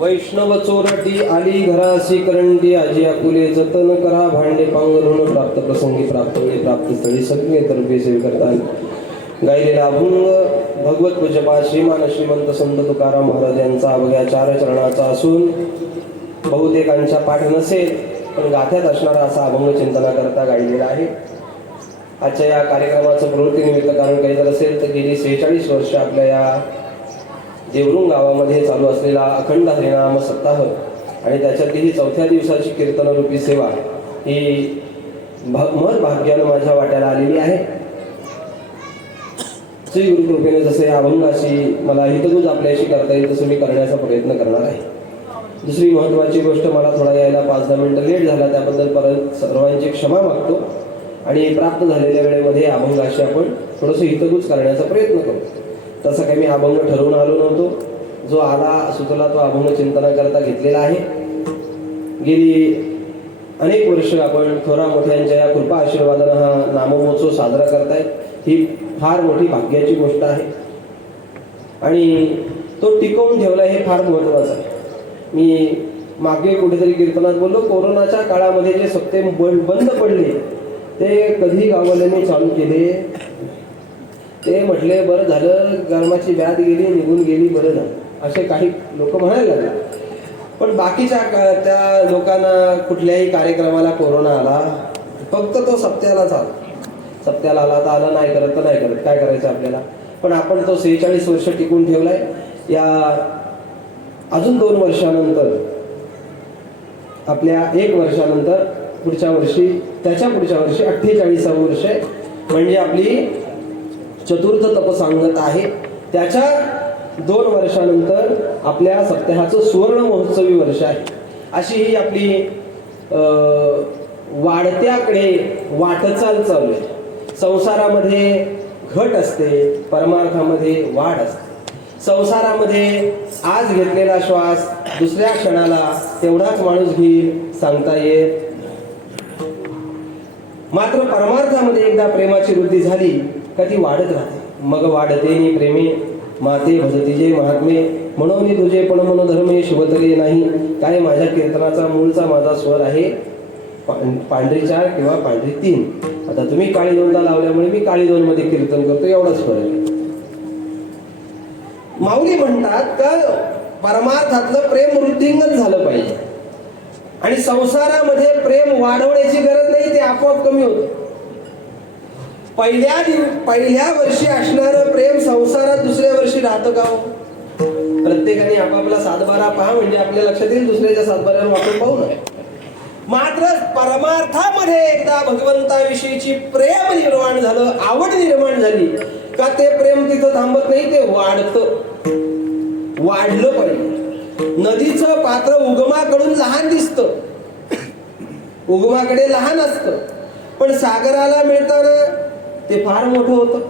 वैष्णव चोरटी आली घरासी करंटी आजी आपुले जतन करा भांडे पांघरून प्राप्त प्रसंगी प्राप्त वेळी प्राप्त स्थळी सगळे तर्फे सेवे करतात गायलेला अभंग भगवत पूज्यपा श्रीमान श्रीमंत संत तुकाराम महाराज यांचा अवघ्या 4 चरणाचा असून बहुतेकांच्या पाठ नसेल पण गाथ्यात असणारा असा अभंग चिंतना करता गायलेला आहे. आजच्या या कार्यक्रमाचं प्रवृत्तीनिमित्त कारण काही जर असेल तर गेली 46 वर्ष आपल्या या देवरुंग गावामध्ये चालू असलेला अखंड हरिनाम सप्ताह आणि त्याच्यातली 4थ्या दिवसाची कीर्तनरूपी सेवा ही महत् भाग्यानं माझ्या वाट्याला आलेली आहे. श्री गुरुकृपेने जसे अभंगाशी मला हितगुज आपल्याशी करता येईल तसं मी करण्याचा प्रयत्न करणार आहे. दुसरी महत्त्वाची गोष्ट, मला थोडा यायला 5-10 मिनिटं लेट झाला त्याबद्दल परत सर्वांची क्षमा मागतो आणि प्राप्त झालेल्या वेळेमध्ये अभंगाशी आपण थोडंसं हितगुज करण्याचा प्रयत्न करू. तसं काही मी अभंग ठरवून आलो नव्हतो. जो आला सुचला तो अभंग चिंतना करता घेतलेला आहे. गेली अनेक वर्ष आपण थोरा मोठ्यांच्या या कृपा आशीर्वादानं हा नाममहोत्सव साजरा करताय. ही फार मोठी भाग्याची गोष्ट आहे आणि तो टिकवून ठेवला हे फार महत्त्वाचं आहे. मी मागे कुठेतरी कीर्तनात बोललो, कोरोनाच्या काळामध्ये जे सप्ते बंद पडले ते कधी गाववाल्यांनी चालू केले ते म्हटले बरं झालं, गरमाची व्याध गेली निघून गेली बरं झालं असे काही लोक म्हणायला लागले. पण बाकीच्या त्या लोकांना कुठल्याही कार्यक्रमाला कोरोना आला फक्त तो सप्त्यालाच आला. सप्त्याला आला तर आला, नाही करत तर नाही करत, काय करायचं आपल्याला. पण आपण तो 46 वर्ष टिकून ठेवलाय. या अजून 2 वर्षानंतर आपल्या 1 वर्षानंतर पुढच्या वर्षी त्याच्या पुढच्या वर्षी 48वं वर्ष आहे म्हणजे आपली चतुर्थ तपसांगत आहे. त्याच्या 2 वर्षानंतर आपल्या सप्ताहाचं सुवर्ण महोत्सवी वर्ष आहे. अशी ही आपली वाढत्याकडे वाटचाल चालू आहे. संसारामध्ये घट असते, परमार्थामध्ये वाढ असते. संसारामध्ये आज घेतलेला श्वास दुसऱ्या क्षणाला तेवढाच माणूस घेईल सांगता येत. मात्र परमार्थामध्ये एकदा प्रेमाची वृद्धी झाली का ती वाढत राहते. मग वाढते नि प्रेमे माते भजती जे महात्मे म्हणून तुझे पण मनोधर्मे शिवतले नाही. काय माझ्या कीर्तनाचा मूळचा माझा स्वर आहे पांढरी 4 किंवा पांढरी 3. आता तुम्ही काळी 2ला लावल्यामुळे मी काळी 2 मध्ये कीर्तन करतो, एवढाच फरक आहे. माऊली म्हणतात का परमार्थातलं प्रेम वृद्धिंगत झालं पाहिजे आणि संसारामध्ये प्रेम वाढवण्याची गरज नाही, ते आपोआप कमी होतं. पहिल्या वर्षी असणारं प्रेम संसारात दुसऱ्या वर्षी राहतं का हो? प्रत्येकाने आपापला 7-12 पहा म्हणजे आपल्या लक्षात येईल. दुसऱ्याच्या 7-12 वापरून पाहू नये. मात्र परमार्थामध्ये एकदा भगवंताविषयीची प्रेम निर्माण झालं, आवड निर्माण झाली का ते प्रेम तिथं थांबत नाही, ते वाढलं पाहिजे. नदीचं पात्र उगमाकडून लहान दिसतं, उगमाकडे लहान असतं, पण सागराला मिळताना ते फार मोठं होतं.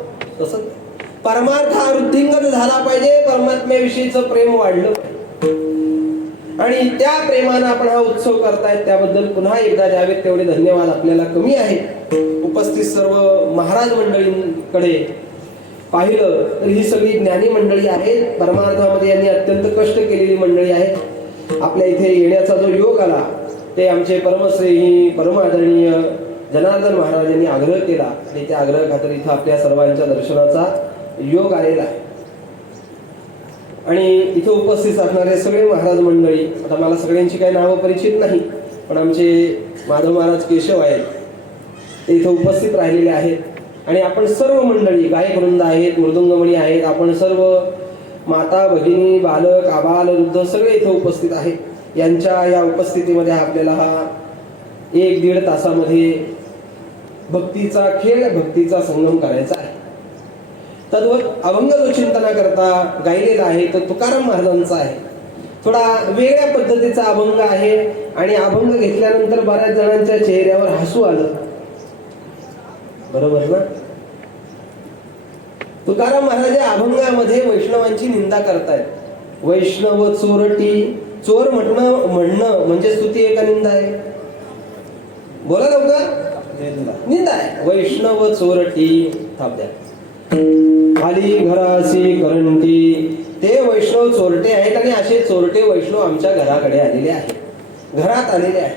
तसं परमार्थ हा वृद्धिंगत झाला पाहिजे, परमात्म्याविषयीचं प्रेम वाढलं पाहिजे आणि त्या प्रेमानं आपण हा उत्सव करतायत त्याबद्दल पुन्हा एकदा द्यावेत तेवढे धन्यवाद आपल्याला कमी आहेत. उपस्थित सर्व महाराज मंडळींकडे पाहिलं तर ही सगळी ज्ञानी मंडळी आहेत. परमार्थामध्ये यांनी अत्यंत कष्ट केलेली मंडळी आहेत. आपल्या इथे येण्याचा जो योग आला ते आमचे परमश्रेयी परमादरणीय जनार्दन महाराज यांनी आग्रह केला आणि त्या आग्रह खातर इथं आपल्या सर्वांच्या दर्शनाचा योग आलेला आहे. आणि इथं उपस्थित असणारे सगळे महाराज मंडळी, आता मला सगळ्यांची काही नावं परिचित नाही पण आमचे माधव महाराज केशव आहेत ते इथं उपस्थित राहिलेले आहेत. आणि आपण सर्व मंडळी गायक वृंद आहेत, मृदुंगमणी आहेत, आपण सर्व माता भगिनी बालक आबाल वृद्ध सगळे इथं उपस्थित आहेत. यांच्या या उपस्थितीमध्ये आपल्याला हा 1-1.5 तासामध्ये भक्तीचा खेळ, भक्तीचा संगम करायचा आहे. तद्वत अभंग जो चिंतना करता गायलेला आहे तो तुकाराम महाराजांचा आहे. थोडा वेगळ्या पद्धतीचा अभंग आहे आणि अभंग घेतल्यानंतर बऱ्याच जणांच्या चेहऱ्यावर हसू आलं, बरोबर ना. तुकाराम महाराज या अभंगामध्ये वैष्णवांची निंदा करतायत. वैष्णव चोरटी, चोर म्हणणं म्हणजे स्तुती आहे का निंदा आहे? बोला लवकर. निंदा आहे. वैष्णव चोरटी थांब द्या. आली घरासी करंटी ते वैष्णव चोरटे आहेत आणि असे चोरटे वैष्णव आमच्या घराकडे आलेले आहेत, घरात आलेले आहेत.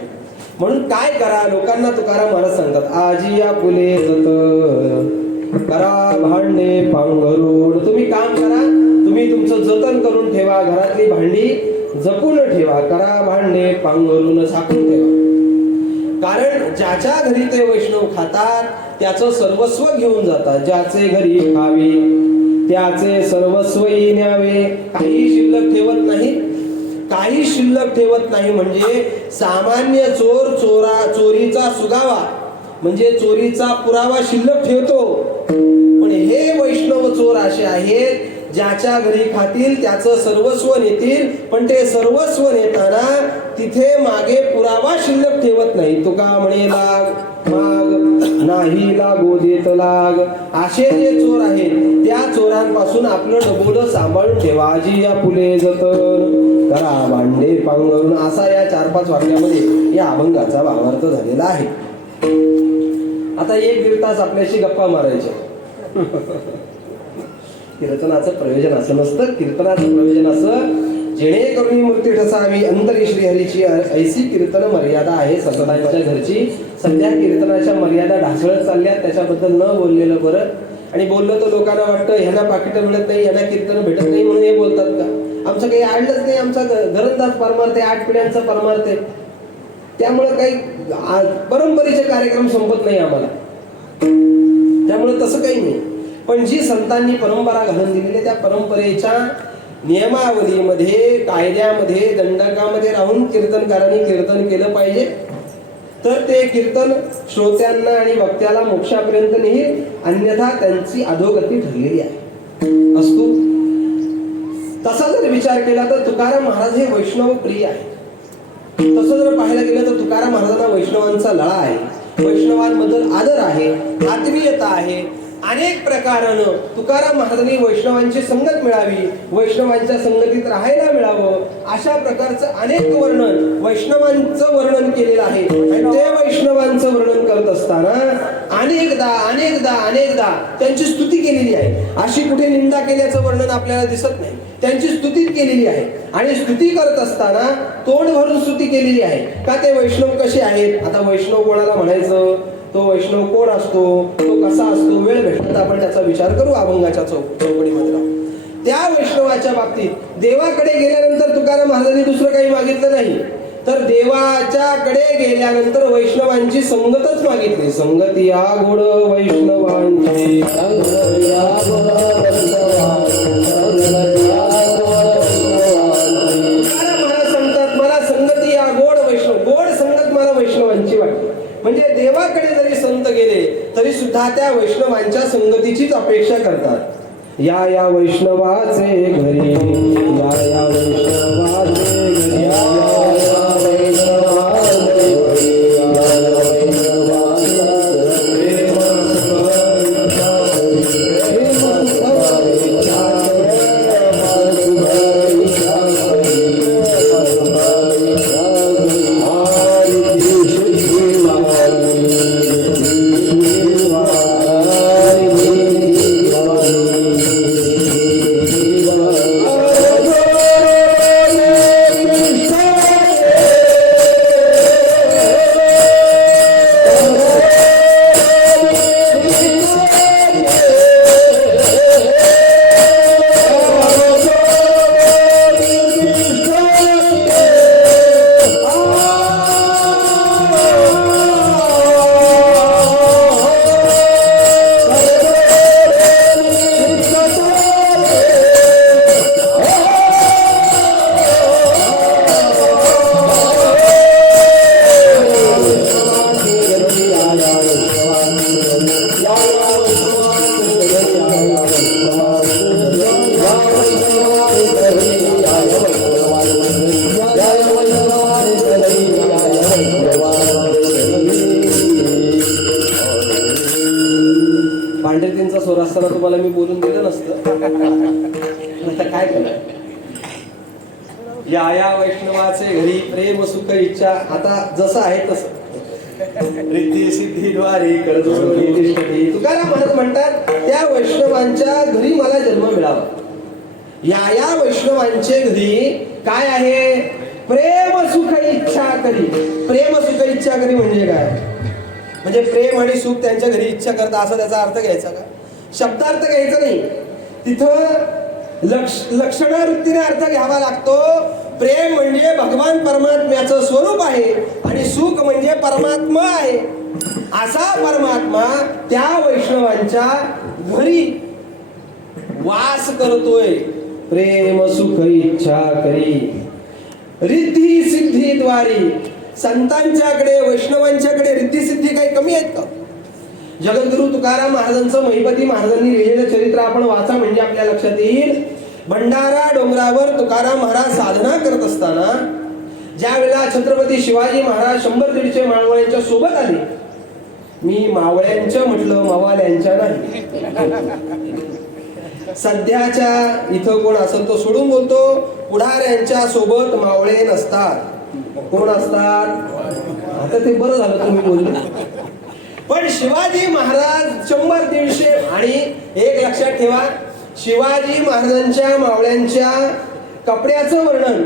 म्हणून काय करा, लोकांना तुकाराम महाराज सांगतात, आजी या फुले जतन करा भांडे पांघरून. तुम्ही काम करा, तुम्ही तुमचं जतन करून ठेवा, घरातली भांडी जपून ठेवा, करा भांडे पांघरून झाकून ठेवा. कारण ज्याच्या घरी ते वैष्णव खातात त्याचं सर्वस्व घेऊन जातात. ज्याचे घरी खावे त्याचे सर्वस्वही न्यावे. काही शिल्लक ठेवत नाही, काही शिल्लक ठेवत नाही. म्हणजे सामान्य चोर चोरीचा सुगावा म्हणजे चोरीचा पुरावा शिल्लक ठेवतो, पण हे वैष्णव चोर असे आहेत ज्याच्या घरी खातील त्याचं सर्वस्व नेतील, पण ते सर्वस्व नेताना तिथे मागे पुरावा शिल्लक ठेवत नाही. तुका म्हणे लाग माग नाही लागो देत लाग. असे जे चोर आहेत त्या चोरांपासून आपलं डबोलं सांभाळून ठेवा. आजी या फुले जतन करा भांडे पांघरून. असा या 4-5 वाक्यामध्ये या अभंगाचा भावार्थ झालेला आहे. आता 1-1.5 तास आपल्याशी गप्पा मारायच्या. कीर्तनाचं प्रयोजन असं नसतं. कीर्तनाचं प्रयोजन असं जेणेकरून मूर्ती ठसावी अंतरी श्रीहरीची ऐसी कीर्तन मर्यादा आहे सततांच्या घरची. सध्या कीर्तनाच्या मर्यादा ढासळत चालल्यात, त्याच्याबद्दल न बोललेलं बरं. आणि बोललं तर लोकांना वाटतं ह्यांना पाकिटं मिळत नाही, ह्यांना कीर्तन भेटत नाही म्हणून हे बोलतात का. आमचं काही आडलंच नाही, आमचा घरंदाज परमार्थ आहे, 8 पिढ्यांचा परमार्थ आहे. त्यामुळे काही परंपरेचे कार्यक्रम संपत नाही आम्हाला, त्यामुळे तसं काही नाही. पण जी संतांनी परंपरा घालून दिलेली त्या परंपरेच्या नियमावलीमध्ये कायद्यामध्ये दंडकामध्ये राहून कीर्तनकारांनी कीर्तन केलं पाहिजे, तर ते कीर्तन श्रोत्यांना आणि वक्त्याला मोक्षापर्यंत नेईल. अन्यथा त्यांची अधोगती ठरलेली आहे असतो. तसा जर विचार केला तर तुकाराम महाराज हे वैष्णव प्रिय आहे. तसं जर पाहायला गेलं तर तुकाराम महाराजांना वैष्णवांचा लळा आहे, वैष्णवांबद्दल आदर आहे, आत्मीयता आहे. अनेक प्रकारानं तुकाराम महाराजांनी वैष्णवांची संगत मिळावी, वैष्णवांच्या संगतीत राहायला मिळावं, अशा प्रकारचं अनेक वर्णन वैष्णवांचं वर्णन केलेलं आहे. आणि ते वैष्णवांचं वर्णन करत असताना अनेकदा त्यांची स्तुती केलेली आहे. अशी कुठे निंदा केल्याचं वर्णन आपल्याला दिसत नाही. त्यांची स्तुती केलेली आहे आणि स्तुती करत असताना तोंड भरून स्तुती केलेली आहे. का ते वैष्णव कसे आहेत. आता वैष्णव कोणाला म्हणायचं, तो वैष्णव कोण असतो, तो कसा असतो, वेळ भेटला तर आपण त्याचा विचार करू अभंगाच्या चौकडीमध्ये राहू. त्या वैष्णवाच्या बाबतीत देवाकडे गेल्यानंतर तुकाराम महाराजांनी दुसरं काही मागितलं नाही, तर देवाच्याकडे गेल्यानंतर वैष्णवांची संगतच मागितली. संगती या गोड वैष्णवांची महाराज सांगतात मला संगती या गोड वैष्णव, गोड संगत मला वैष्णवांची वाटते. म्हणजे देवाकडे जरी संत गेले तरी सुद्धा त्या वैष्णवांच्या संगतीचीच अपेक्षा करतात. या वैष्णवाचे घरी, या वैष्णवाचे घरी, या वैष्णवाचे घरी, पांढरेतींचा स्वर असताना तुम्हाला मी बोलून दिलं नसतं. आता काय करणार. या वैष्णवाचे घरी प्रेम सुख इच्छा, आता जसं आहे तसं रिद्धी सिद्धी द्वारे तुकाराम महाराज म्हणतात त्या वैष्णवांच्या घरी मला जन्म मिळावा. या वैष्णवांचे घरी काय आहे? प्रेम सुख इच्छा करी. प्रेम सुख इच्छा करी म्हणजे काय? म्हणजे प्रेम आणि सुख त्यांच्या घरी इच्छा करता असा त्याचा अर्थ घ्यायचा का? शब्दार्थ घ्यायचा नाही. तिथं लक्षणवृत्तीने अर्थ घ्यावा लागतो. प्रेम म्हणजे भगवान परमात्म्याचं स्वरूप आहे आणि सुख म्हणजे परमात्मा आहे. असा परमात्मा त्या वैष्णवांच्या घरी वास करतोय. प्रेम सुख इच्छा करी रिद्धी सिद्धी द्वारी. संतांच्याकडे वैष्णवांच्याकडे रिद्धी सिद्धी काही कमी आहेत का? जगद्गुरु तुकाराम महाराजांचं महिपती महाराजांनी लिहिलेलं चरित्र आपण वाचा म्हणजे आपल्या लक्षात येईल. भंडारा डोंगरावर तुकाराम महाराज साधना करत असताना ज्या वेळेला छत्रपती शिवाजी महाराज 100-150 मावळ्यांच्या सोबत आले. मी मावळ्यांच्या म्हटलं, मवाल्यांच्या नाही. सध्याच्या इथं कोण असेल तो सोडून बोलतो. पुढाऱ्यांच्या सोबत मावळे नसतात. कोण असतात? आता ते बरं झालं तुम्ही बोलले. पण शिवाजी महाराज 100-150 आणि एक लक्षात ठेवा, शिवाजी महाराजांच्या मावळ्यांच्या कपड्याचं वर्णन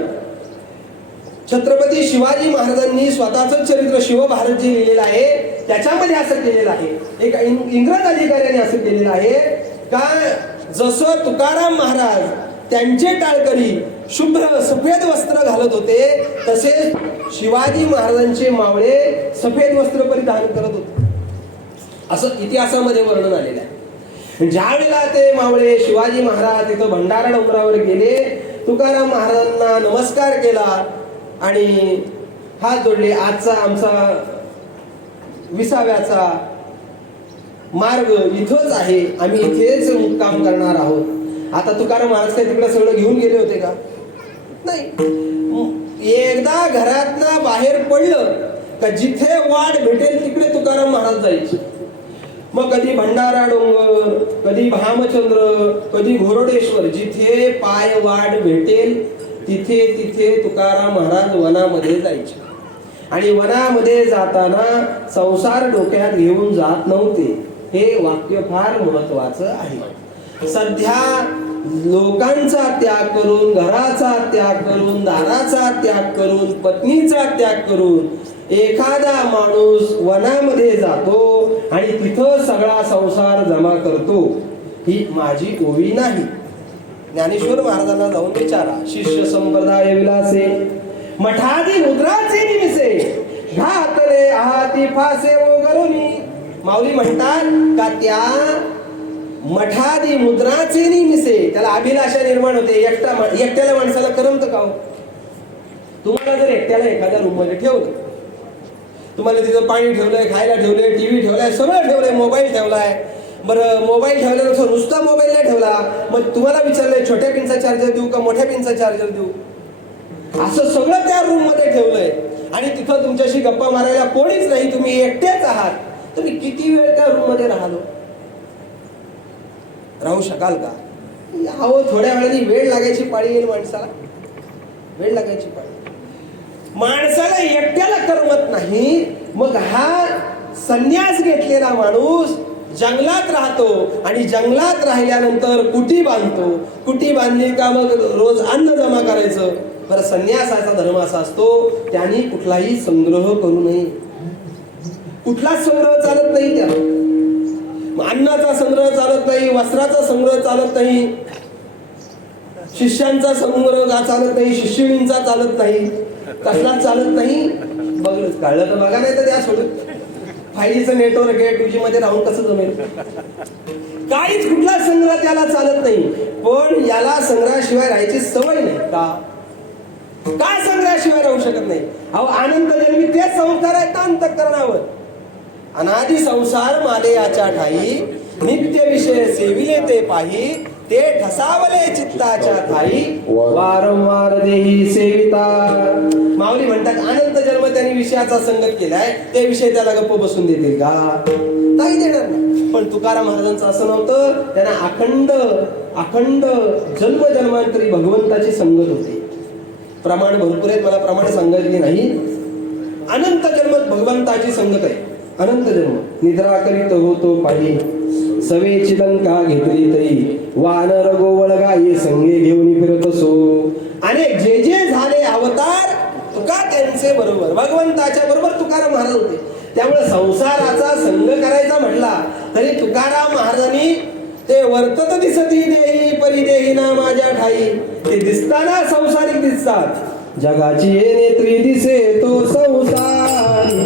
छत्रपती शिवाजी महाराजांनी स्वतःच चरित्र शिवभारत जे लिहिलेलं आहे त्याच्यामध्ये असं केलेलं आहे. एक इंग्रज अधिकाऱ्याने असं केलेलं आहे का जसं तुकाराम महाराज त्यांचे टाळकरी शुभ्र सफेद वस्त्र घालत होते तसे शिवाजी महाराजांचे मावळे सफेद वस्त्र परिधान करत होते असं इतिहासामध्ये वर्णन आलेलं आहे. ज्या वेळेला ते मावळे शिवाजी महाराज तिथं भंडारा डोंगरावर गेले, तुकाराम महाराजांना नमस्कार केला आणि हात जोडले. आजचा आमचा विसाव्याचा मार्ग इथंच आहे, आम्ही इथेच मुक्काम करणार आहोत. आता तुकाराम महाराज काय तिकडे सगळं घेऊन गेले होते का? नाही. एकदा घरातनं बाहेर पडलं का जिथे वाट भेटेल तिकडे तुकाराम महाराज जायचे. मग कधी भंडारा डोंगर, कधी भामचंद्र, कधी घोरडेश्वर, जिथे पाय वाट भेटेल तिथे तिथे तुकाराम महाराज वनामध्ये जायचे. आणि वनामध्ये जाताना संसार डोक्यात घेऊन जात नव्हते. हे वाक्य फार महत्वाचं आहे. सध्या लोकांचा त्याग करून, घराचा त्याग करून, दाराचा त्याग करून, पत्नीचा त्याग करून एखादा माणूस वनामध्ये जातो आणि तिथं सगळा संसार जमा करतो. ही माझी ओवी नाही. ज्ञानेश्वर महाराजांना जाऊन विचारा. शिष्य संप्रदाय विलासे मठादी मुद्राचे निमिसे घातले आहाती फासे ओ गरुनी. माऊली म्हणतात का त्या मठादी मुद्राचे निमिसे त्याला अभिलाषा निर्माण होते. एकट्याला माणसाला करमत का हो? तुम्हाला जर एकट्याला एखाद्या रूम मध्ये ठेवलं, तुम्हाला तिथं पाणी ठेवलंय, खायला ठेवलंय, टीव्ही ठेवलाय, सगळं ठेवलंय, मोबाईल ठेवलाय. बरं मोबाईल ठेवल्यानंतर नुसता मोबाईल नाही ठेवला, मग तुम्हाला विचारलंय छोट्या पिनचा चार्जर देऊ का मोठ्या पिनचा चार्जर देऊ? असं सगळं त्या रूम मध्ये ठेवलंय आणि तिथं तुमच्याशी गप्पा मारायला कोणीच नाही, तुम्ही एकटेच आहात. तुम्ही किती वेळ त्या रूम मध्ये राहू शकाल का? अहो थोड्या वेळाने वेळ लागायची पाळी येईल माणसाला. वेळ लागायची पाळी माणसाला एकट्याला करमत नाही. मग हा संन्यास घेतलेला माणूस जंगलात राहतो आणि जंगलात राहिल्यानंतर कुटी बांधतो. कुटी बांधली का मग रोज अन्न जमा करायचं. बरं संन्यासाचा धर्म असा असतो त्यांनी कुठलाही संग्रह करू नये. कुठलाच संग्रह चालत नाही. त्या अन्नाचा संग्रह चालत नाही, वस्त्राचा संग्रह चालत नाही, शिष्यांचा संग्रह चालत नाही, शिष्यणींचा चालत नाही, कसलाच चालत नाही. बघ कळलं तर बघा, नाही तर त्या सोडून 5Gचं नेटवर्क आहे, 2G मध्ये राहून कसं जमेल? काहीच कुठला संग्रह त्याला चालत नाही. पण याला संग्रहाशिवाय राहायची सवय नाही का? काय संग्रहाशिवाय राहू शकत नाही? अहो अनंत जन्मी तेच संस्कार आहेत ना अंतःकरणावर. अनादि संसार माले याच्या ठाई, नित्य विषय सेविले ते पाही, ते ठसावले चित्ताच्या ठाई, वारंवार देही सेविता. माऊली म्हणतात अनंत जन्म त्यांनी विषयाचा संगत केलाय, ते विषय त्याला गप्प बसून देतील का? नाही देणार ना. पण तुकाराम महाराजांचं असं नव्हतं. त्यांना अखंड जन्मजन्मांतरी भगवंताची संगत होती. प्रमाण भरपूर आहेत, मला प्रमाण सांगायचे नाही. अनंत जन्मात भगवंताची संगत आहे. अनंत जन्म निद्रा करीत होतो पाही, सवे चिलंका घेतली तरी वानर गोवळ गाई संगे घेऊन फिरत असो. अनेक जे जे झाले अवतार तुका त्यांचे बरोबर, भगवंताच्या बरोबर तुकाराम महाराज होते. त्यामुळे संसाराचा संग करायचा म्हटला तरी तुकाराम महाराजांनी ते वर्तत दिसती देही परी देही ना माझ्या ठाई, ते दिसताना संसारिक दिसतात. जगाची ये नेत्री दिसे तो संसारी,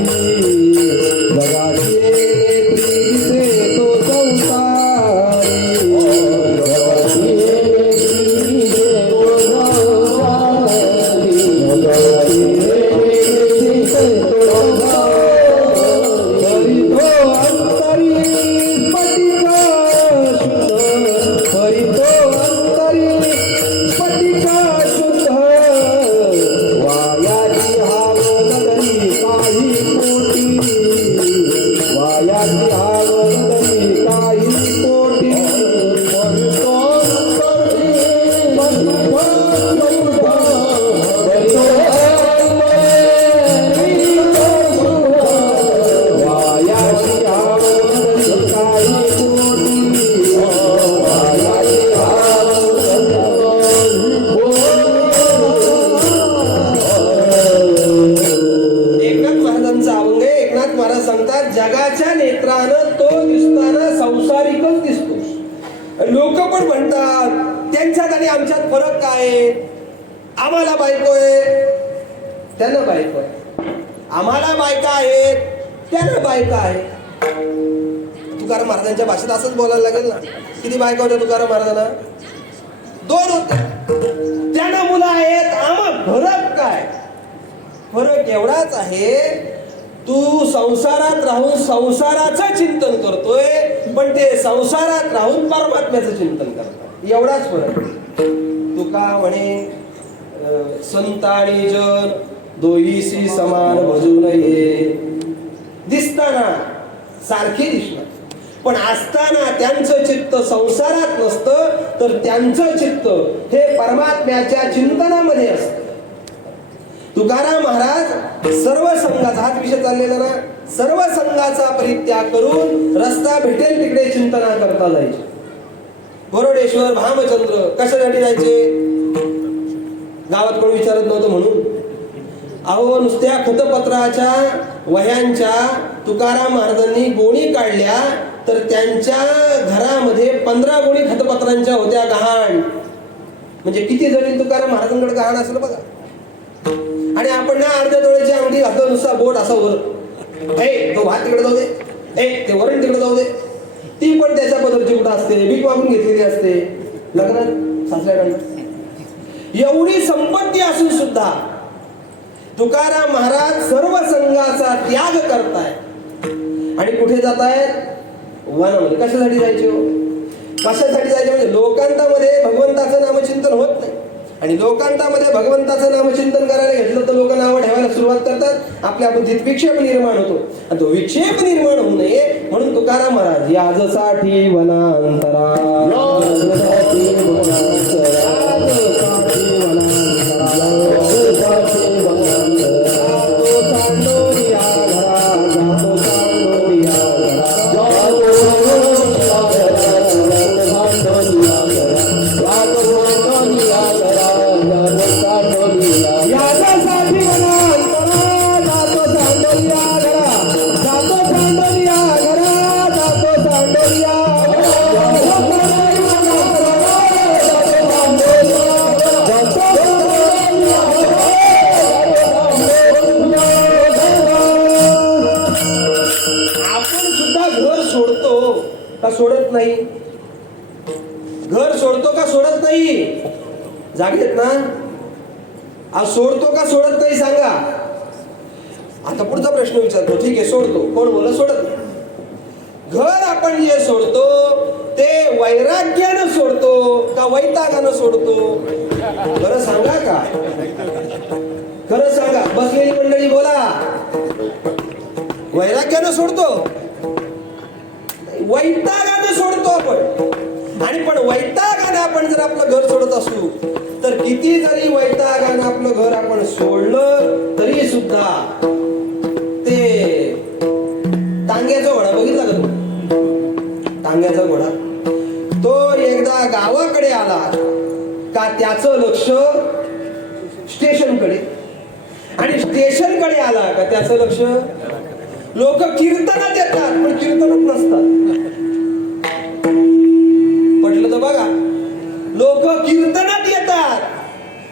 जगाची ये नेत्री दिसे तो संसारी, जगाची ये नेत्री दिसे तो संसारी, जगाची ये नेत्री दिसे तो संसारी. परी तो अंतरी स्फटिका शुद्ध, परी तो अंतरी स्फटिका शुद्ध, वायाची हावदली काही कोटी, वायाची हावदली काही कोटी. परी तो अंतरी स्फटिका शुद्ध, परी तो वायाची हावदली काही कोटी, वायाची एकनाथ महाराजांचा अभंग आहे. एकनाथ महाराज सांगतात जगाच्या नेत्रानं तो दिसताना संसारिकच दिसतो. लोक पण म्हणतात त्यांच्यात आणि आमच्यात फरक काय आहे? आम्हाला बायको आहे त्यांना बायको आहे, आम्हाला बायका आहेत त्यांना बायका आहे. तुकाराम महाराजांच्या भाषेत असंच बोलायला लागेल ना. किती बायका होत्या तुकाराम महाराजांना? 2 होत्या. त्यांना मुलं आहेत, आम्हाला फरक काय? फरक एवढाच आहे, तू संसारात राहून संसाराचं चिंतन करतोय पण ते संसारात राहून परमात्म्याचं चिंतन करतात, एवढाच फरक. तुका म्हणे संत आणि जन दोहीशी समान भजू नये. दिसताना सारखी दिसणार पण असताना त्यांचं चित्त संसारात नसतं, तर त्यांचं चित्त हे परमात्म्याच्या चिंतनामध्ये असतं. तुकाराम महाराज सर्व संघाचा, हाच विषय चाललेला ना, सर्व संघाचा परित्याग करून रस्ता भेटेल तिकडे चिंतना करता जायचे. बोरडेश्वर भामचंद्र कशासाठी जायचे? गावात कोण विचारत नव्हतं म्हणून. अहो नुसत्या खतपत्राच्या वह्यांच्या तुकाराम महाराजांनी गोणी काढल्या तर त्यांच्या घरामध्ये 15 गोणी खतपत्रांच्या होत्या गहाण. म्हणजे किती जणी तुकाराम महाराजांकडे गहाण असलं बघा. आणि आपण ना अर्ध्या तोळ्याची अंगठी घालतो, नुसता बोट असा वर, तो भात तिकडे जाऊ दे, ते वरण तिकडे जाऊ दे. ती पण त्याच्या पदरची कुठं असते, भीक मागून घेतलेली असते लग्नात सासऱ्याकडनं. एवढी संपत्ती असून सुद्धा तुकाराम महाराज सर्व संघाचा त्याग करताय आणि कुठे जातायत? वनामध्ये. कशासाठी जायचे हो? कशासाठी जायचे म्हणजे लोकांतामध्ये भगवंताचं नामचिंतन होत नाही. आणि लोकांतामध्ये भगवंताचं नामचिंतन करायला घेतलं तर लोक नावं ठेवायला सुरुवात करतात, आपल्या बुद्धीत विक्षेप निर्माण होतो. आणि तो विक्षेप निर्माण होऊ नये म्हणून तुकाराम महाराज याजसाठी वनांतरा, सोडत नाही. घर सोडतो का सोडत नाही? जागेत ना. आज सोडतो का सोडत नाही सांगा. आता पुढचा प्रश्न विचारतो. ठीक आहे सोडतो. कोण बोल सोडत नाही? घर आपण जे सोडतो ते वैराग्यानं सोडतो का वैतागानं सोडतो? खरं सांगा का? खरं सांगा. बसलेली मंडळी बोला. वैराग्यानं सोडतो, वैतागानं सोडतो आपण. आणि पण वैतागानं आपण जर आपलं घर सोडत असू तर किती जरी वैतागानं आपलं घर आपण सोडलं तरी सुद्धा ते टांग्याचा घोडा बघितला का? टांग्याचा घोडा तो एकदा गावाकडे आला का त्याचं लक्ष स्टेशनकडे, आणि स्टेशनकडे आला का त्याचं लक्ष, लोक कीर्तनात येतात पण कीर्तनात नसतात. पटलं तर बघा, लोक कीर्तनात येतात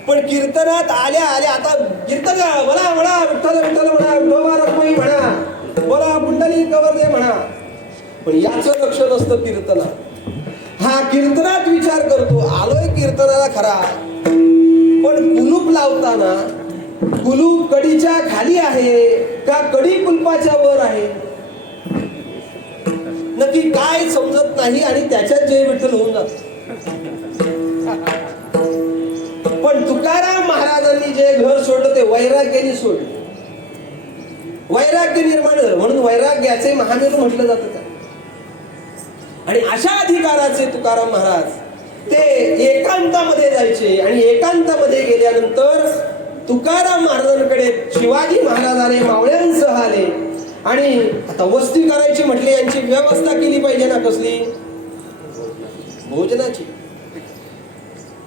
पण कीर्तनात आल्या आल्या आता कीर्तन म्हणा म्हणा विठ्ठल विठ्ठल म्हणा विठोबा रखुमाई म्हणा, बोला पुंडलिक कवरदे म्हणा, पण याचं लक्ष नसतं कीर्तनात. हा कीर्तनात विचार करतो, आलोय कीर्तनाला खरा, पण कुलूप लावताना कुलूप कडीच्या खाली आहे का कडी कुलपाच्या वर आहे, नक्की काय समजत नाही आणि त्याच्यात जय विठ्ठल होऊन जात. पण तुकाराम महाराजांनी जे घर सोडलं ते वैराग्याने सोडलं, वैराग्य निर्माण झालं म्हणून वैराग्याचे महामेरू म्हटलं जातं. आणि अशा अधिकाराचे तुकाराम महाराज ते एकांतामध्ये जायचे, आणि एकांतामध्ये गेल्यानंतर तुकाराम महाराजांकडे शिवाजी महाराजाने मावळ्यांसह आले, आणि आता वस्ती करायची म्हटली, यांची व्यवस्था केली पाहिजे ना, कसली, भोजनाची.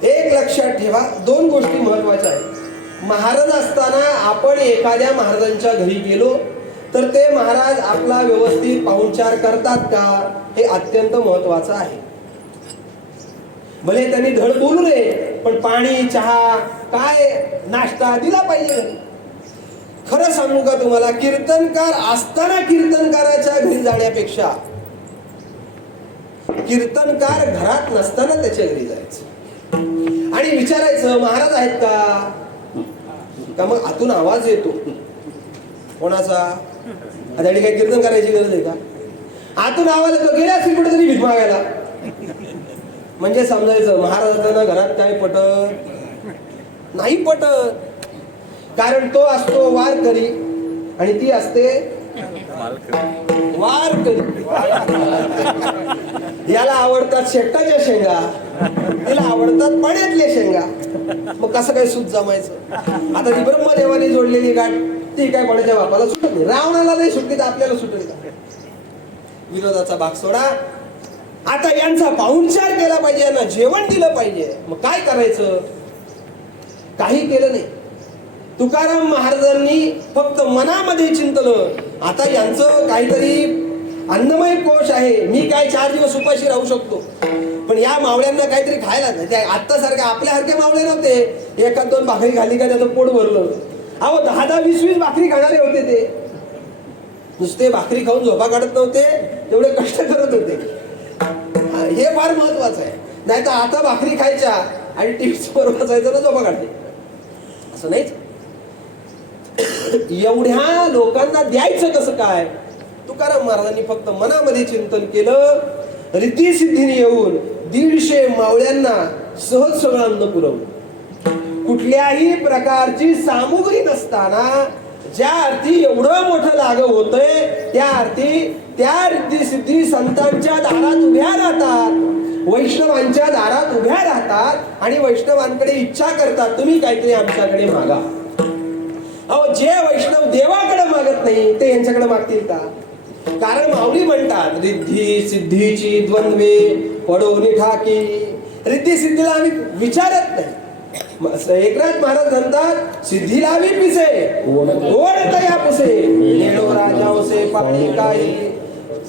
एक लक्षात ठेवा, दोन गोष्टी महत्वाच्या आहेत. महाराज असताना आपण एखाद्या महाराजांच्या घरी गेलो तर ते महाराज आपला व्यवस्थित पाहुणचार करतात का, हे अत्यंत महत्वाचं आहे. भले त्यांनी धड बोलू नये, पण पाणी चहा काय नाश्ता दिला पाहिजे. खरं सांगू का तुम्हाला, कीर्तनकार असताना कीर्तनकाराच्या घरी जाण्यापेक्षा कीर्तनकार घरात नसताना त्याच्या घरी जायचं आणि विचारायचं महाराज आहेत का, मग आतून आवाज येतो कोणाचा, आता काही कीर्तन करायची गरज आहे का, आतून आवाज येतो, गेल्या असतील कुठेतरी भीक मागायला, म्हणजे समजायचं महाराजांना घरात काय पटत नाही, पटत. कारण तो असतो वारकरी आणि ती असते वारकरी. याला आवडतात शेकटाच्या शेंगा, तिला आवडतात पाण्यातल्या शेंगा, मग कसं काय सूत जमायचं. आता ती ब्रह्मदेवाने जोडलेली गाठ ती काय कोणाच्या बापाला सुटत नाही, रावणाला नाही सुटली तर आपल्याला सुटेल का. विरोधाचा भाग सोडा, आता यांचा पाहुणचार केला पाहिजे, यांना जेवण दिलं पाहिजे. मग काय करायचं, काही केलं नाही. तुकाराम महाराजांनी फक्त मनामध्ये चिंतलं, आता यांचं काहीतरी अन्नमय कोश आहे, मी काय 4 दिवस उपाशी राहू शकतो, पण या मावळ्यांना काहीतरी खायला नाही. त्या आत्ता सारख्या आपल्यासारखे मावळे नव्हते, 1-2 भाकरी खाली का त्याचं पोट भरलं. अहो 10-10, 20-20 भाकरी खाणारे होते ते, नुसते भाकरी खाऊन झोपा काढत नव्हते, तेवढे कष्ट करत होते. हे फार महत्वाचं आहे. नाही तर आता भाकरी खायच्या आणि टीव्ही समोर बसायचं ना झोपा काढते, असं नाहीच. एवढ्या लोकांना द्यायचं कसं काय. तुकाराम महाराजांनी फक्त मनामध्ये चिंतन केलं, रिद्धी-सिद्धीने येऊन 150 मावळ्यांना सहज सगळं अन्न पुरवलं. कुठल्याही प्रकारची सामुग्री नसताना ज्या अर्थी एवढं मोठं लागव होतंय, त्या अर्थी त्या रिद्धी-सिद्धी संतांच्या दारात उभ्या राहतात, वैष्णवांच्या दारात उभ्या राहतात आणि वैष्णवांकडे इच्छा करतात, तुम्ही काहीतरी आमच्याकडे मागा. अहो जे वैष्णव देवाकडे मागत नाही ते यांच्याकडे मागतील का. कारण माऊली म्हणतात, रिद्धी सिद्धीची द्वंद्वे पडोनी ठाकी. रिद्धी सिद्धीला आम्ही विचारत नाही. एकनाथ महाराज म्हणतात, सिद्धी लावी पिसे गोड तया पुसे, नेडो राजावसे पाणी काही.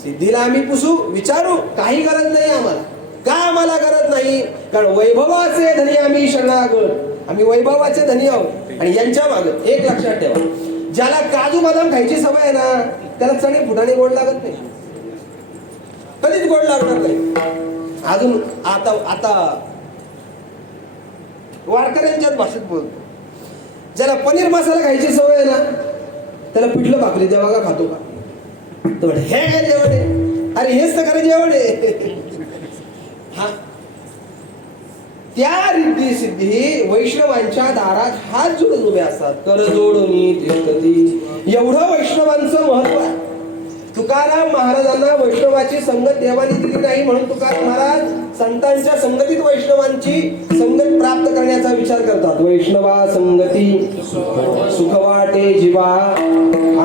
सिद्धीला आम्ही पुसू विचारू काही गरज नाही आम्हाला. का आम्हाला गरज नाही, कारण वैभवाचे धनी आम्ही शरणागत, आम्ही वैभवाचे धनी आहोत. आणि यांच्या मागं एक लक्षात ठेवा, ज्याला काजू बदाम खायची सवय आहे ना, त्याला चणे फुटाणे गोड लागत नाही, कधीच गोड लागणार नाही. अजून आता वारकऱ्यांच्याच भाषेत बोलतो, ज्याला पनीर मसाला खायची सवय आहे ना, त्याला पिठलं भाकरी देवा का खातो का, तर हे काय जेवण आहे, अरे हेच तर खरं जेवण आहे. हा त्या रिद्धी सिद्धी वैष्णवांच्या दारात हात जोडून उभे असतात, कर जोडून तिष्ठती. एवढं वैष्णवांचं महत्व आहे. तुकाराम महाराजांना वैष्णवाची संगत देवाने दिली नाही, म्हणून तुकाराम महाराज संतांच्या संगतीत वैष्णवांची संगत प्राप्त करण्याचा विचार करतात. वैष्णवा संगती सुख वाटे जीवा,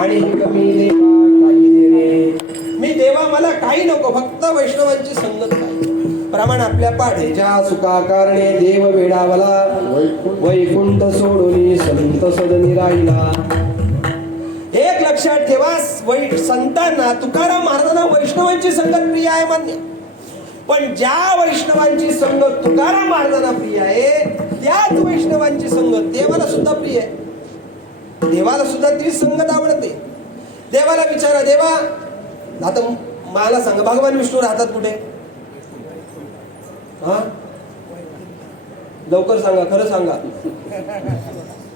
आणि कमी देवा काही देणे. मी देवा मला काही नको, फक्त वैष्णवांची संगत पाहिजे. प्रमाण आपल्या पाढेच्या सुका कारणे देव वेडावला वैकुंठ सोडून संत सदनी राहिला. एक लक्षात ठेवा, संतांना तुकाराम महाराजांना वैष्णवांची संगत प्रिय आहे मान्य, पण ज्या वैष्णवांची संगत तुकाराम महाराजांना प्रिय आहे त्याच वैष्णवांची संगत देवाला सुद्धा प्रिय आहे. देवाला सुद्धा ती संगत आवडते. देवाला विचारा, देवा आता मला सांगा भगवान विष्णू राहतात कुठे? हा लवकर सांगा, खरं सांगा,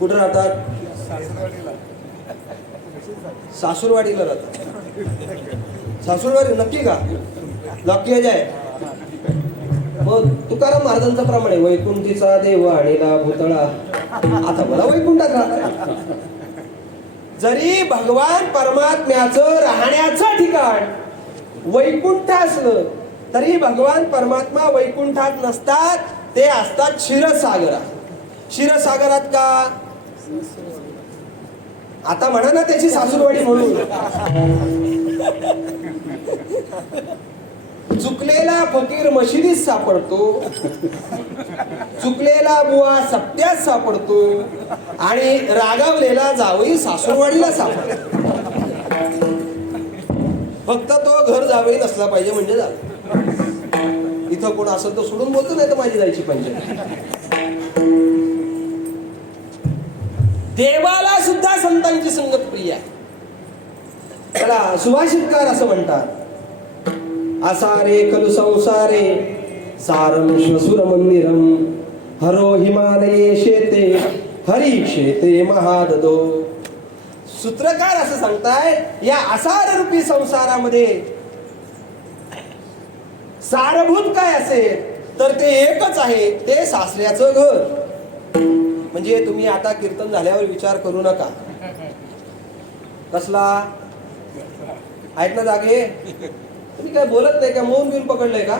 कुठे राहतात? सासूरवाडीला राहतात. सासूरवाडी नक्की का? नक्की आहे. मग तुकाराम महाराजांचा प्रमाण आहे, वैकुंठीचा देव आणिला भूतळा, आता मला वैकुंठात राहतात. जरी भगवान परमात्म्याचं राहण्याचं ठिकाण वैकुंठ असलं तरी भगवान परमात्मा वैकुंठात नसतात, ते असतात क्षीरसागरात. क्षीरसागरात का? आता म्हणा ना त्याची सासूरवाडी म्हणून. चुकलेला फकीर मशिदीत सापडतो, चुकलेला बुवा सप्त्यात सापडतो आणि रागावलेला जावई सासूरवाडीला सापडतो. फक्त तो घर जावई नसला पाहिजे म्हणजे झालं. इथं कोण असेल तर सोडून बोलतो, नाही तर माझी जायची पंचायत. देवाला सुद्धा संतांची संगत प्रिय आहे. त्याला सुभाषितकार असं म्हणतात, असारे खलु संसारे सारं श्वसुर मंदिरम हरो हिमालये शेते हरी शेते महाददो. सूत्रकार असं सांगताय, या असार रूपी संसारामध्ये सारभूत काय असेल तर ते एकच आहे, ते सासऱ्याचं घर. म्हणजे तुम्ही आता कीर्तन झाल्यावर विचार करू नका कसला आहेत ना जागे. तुम्ही काय बोलत नाही का? मौन बिन पकडलंय का?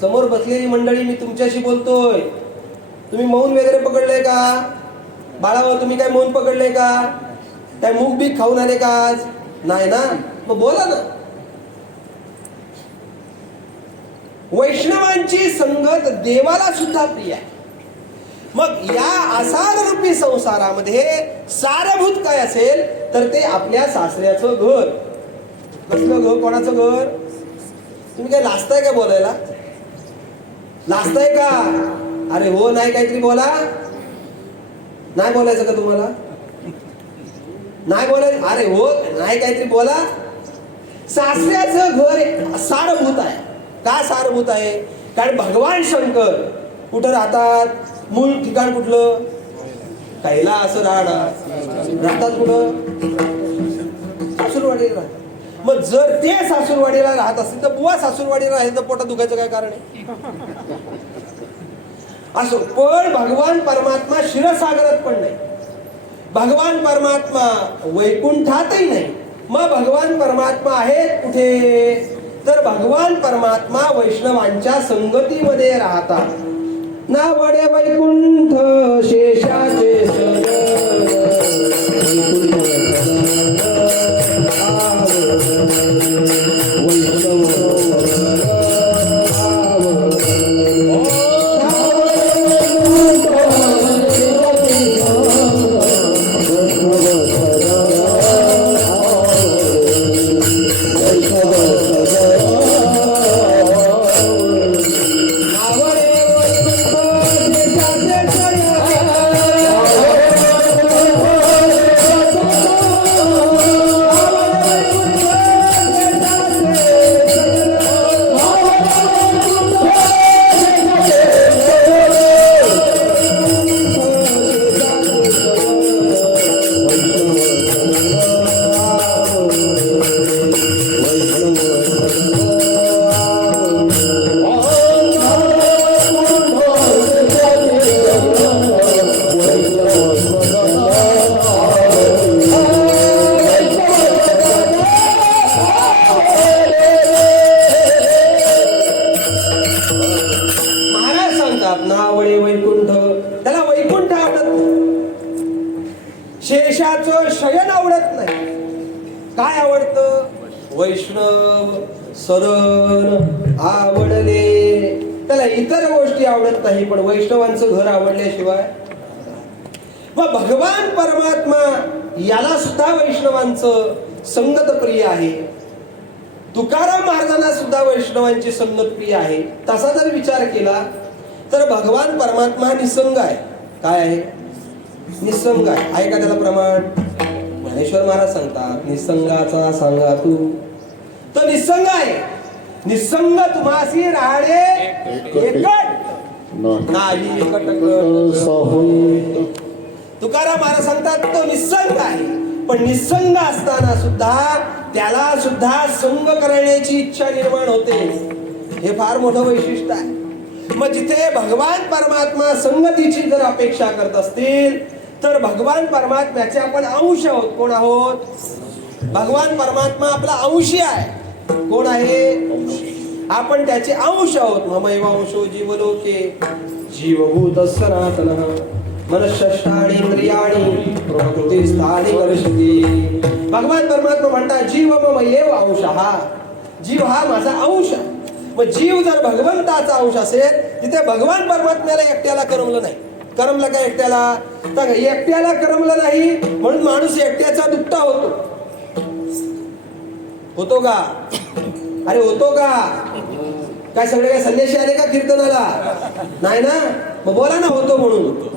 समोर बसलेली मंडळी, मी तुमच्याशी बोलतोय, तुम्ही मौन वगैरे पकडलंय का? बाळावर तुम्ही काय मौन पकडलंय का? काय मूग बीक खाऊन आले का आज? नाही ना, मग बोला ना. वैष्णवांची संगत देवाला सुद्धा प्रिय आहे. मग या आसार रूपी संसारामध्ये सारभूत काय असेल तर ते आपल्या सासऱ्याचं घर. कसलं घर? कोणाचं घर? तुम्ही काय लाजताय का बोलायला? लाजताय का? अरे हो, नाही काहीतरी बोला. नाही बोलायचं का तुम्हाला? नाही बोलायचं? अरे हो, नाही काहीतरी बोला. सासऱ्याचं घर सारभूत आहे. का सारभूत आहे? कारण भगवान शंकर कुठं राहतात? मूळ ठिकाण कुठलं? कैलास राहतात. कुठं? सासूरवाडीला राहतात. मग जर ते सासूरवाडीला राहत असतील तर बुवा सासूरवाडीला राहिले तर पोटात दुखायचं काय कारण आहे? असो, पण भगवान परमात्मा क्षीरसागरात पण नाही, भगवान परमात्मा वैकुंठातही नाही. मग भगवान परमात्मा आहेत कुठे? तर भगवान परमात्मा वैष्णवांच्या संगतीमध्ये राहतात. ना वडे वैकुंठ शेषाचे शेषाचं शयन आवडत नाही. काय आवडतं? वैष्णव सदन आवडले. त्याला इतर गोष्टी आवडत नाही, पण वैष्णवांचं घर आवडल्याशिवाय. मग भगवान परमात्मा याला सुद्धा वैष्णवांचं संगत प्रिय आहे. तुकाराम महाराजांना सुद्धा वैष्णवांची संगत प्रिय आहे. तसा जर विचार केला तर भगवान परमात्मा निसंग आहे. काय आहे? निसंग आहे. का त्याला प्रमाण? ज्ञानेश्वर महाराज सांगतात, निसंगाचा सांगा तू. तो निसंग आहे. निसंग तुम्हासी राहणे एकट नाही एकट. तुकाराम महाराज सांगतात तो निसंग आहे, पण निसंग असताना सुद्धा त्याला सुद्धा संग करण्याची इच्छा निर्माण होते. हे फार मोठं वैशिष्ट्य आहे. मग जिथे भगवान परमात्मा संगतीची जर अपेक्षा करत असतील तर भगवान परमात्म्याचे आपण अंश आहोत. कोण आहोत? भगवान परमात्मा आपला अंशी आहे. कोण आहे? आपण त्याचे अंश आहोत. ममैव अंशो जीवलोके जीवभूत सनातनः मनःषष्ठाणि इंद्रियाणि प्रकृतिस्थानि कर्षति. भगवान परमात्मा म्हणतात जीव मम एव अंशः. जीव हा माझा अंश. मग जीव जर भगवंताचा अंश असेल तिथे भगवान परमात्म्याला एकट्याला करमलं नाही. करमलं का एकट्याला? तर एकट्याला करमलं नाही म्हणून माणूस एकट्याचा दुपटा होतो. होतो का? अरे होतो का? काय सगळे काय संन्यासी आले का कीर्तनाला? नाही ना. मग बोला ना होतो म्हणून.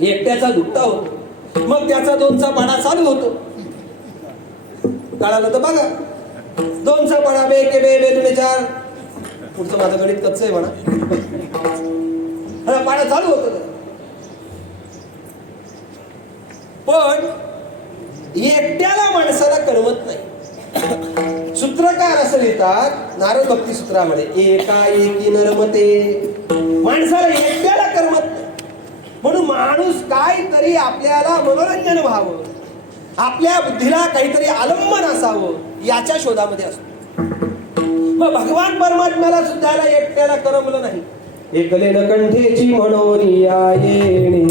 एकट्याचा दुपटा होतो. मग त्याचा दोनचा पाडा चालू होतो. कळालं तर बघा. दोनचा पाडा बे के बे बे तुम्ही चार. पुढचं माझं गणित कच्चं आहे म्हणा. पाडा चालू होतो. पण एकट्याला माणसाला करमत नाही. सूत्रकार असं लिहितात नारद भक्ती सूत्रामध्ये, एका एकी नरमते. माणसाला एकट्याला करमत नाही म्हणून माणूस काहीतरी आपल्याला मनोरंजन व्हावं, आपल्या बुद्धीला काहीतरी आलंबन असावं याच्या शोधामध्ये असतो. मग भगवान परमात्म्याला सुद्धा एकट्याला करमलं नाही. एकले न कंठेची म्हणून या येणे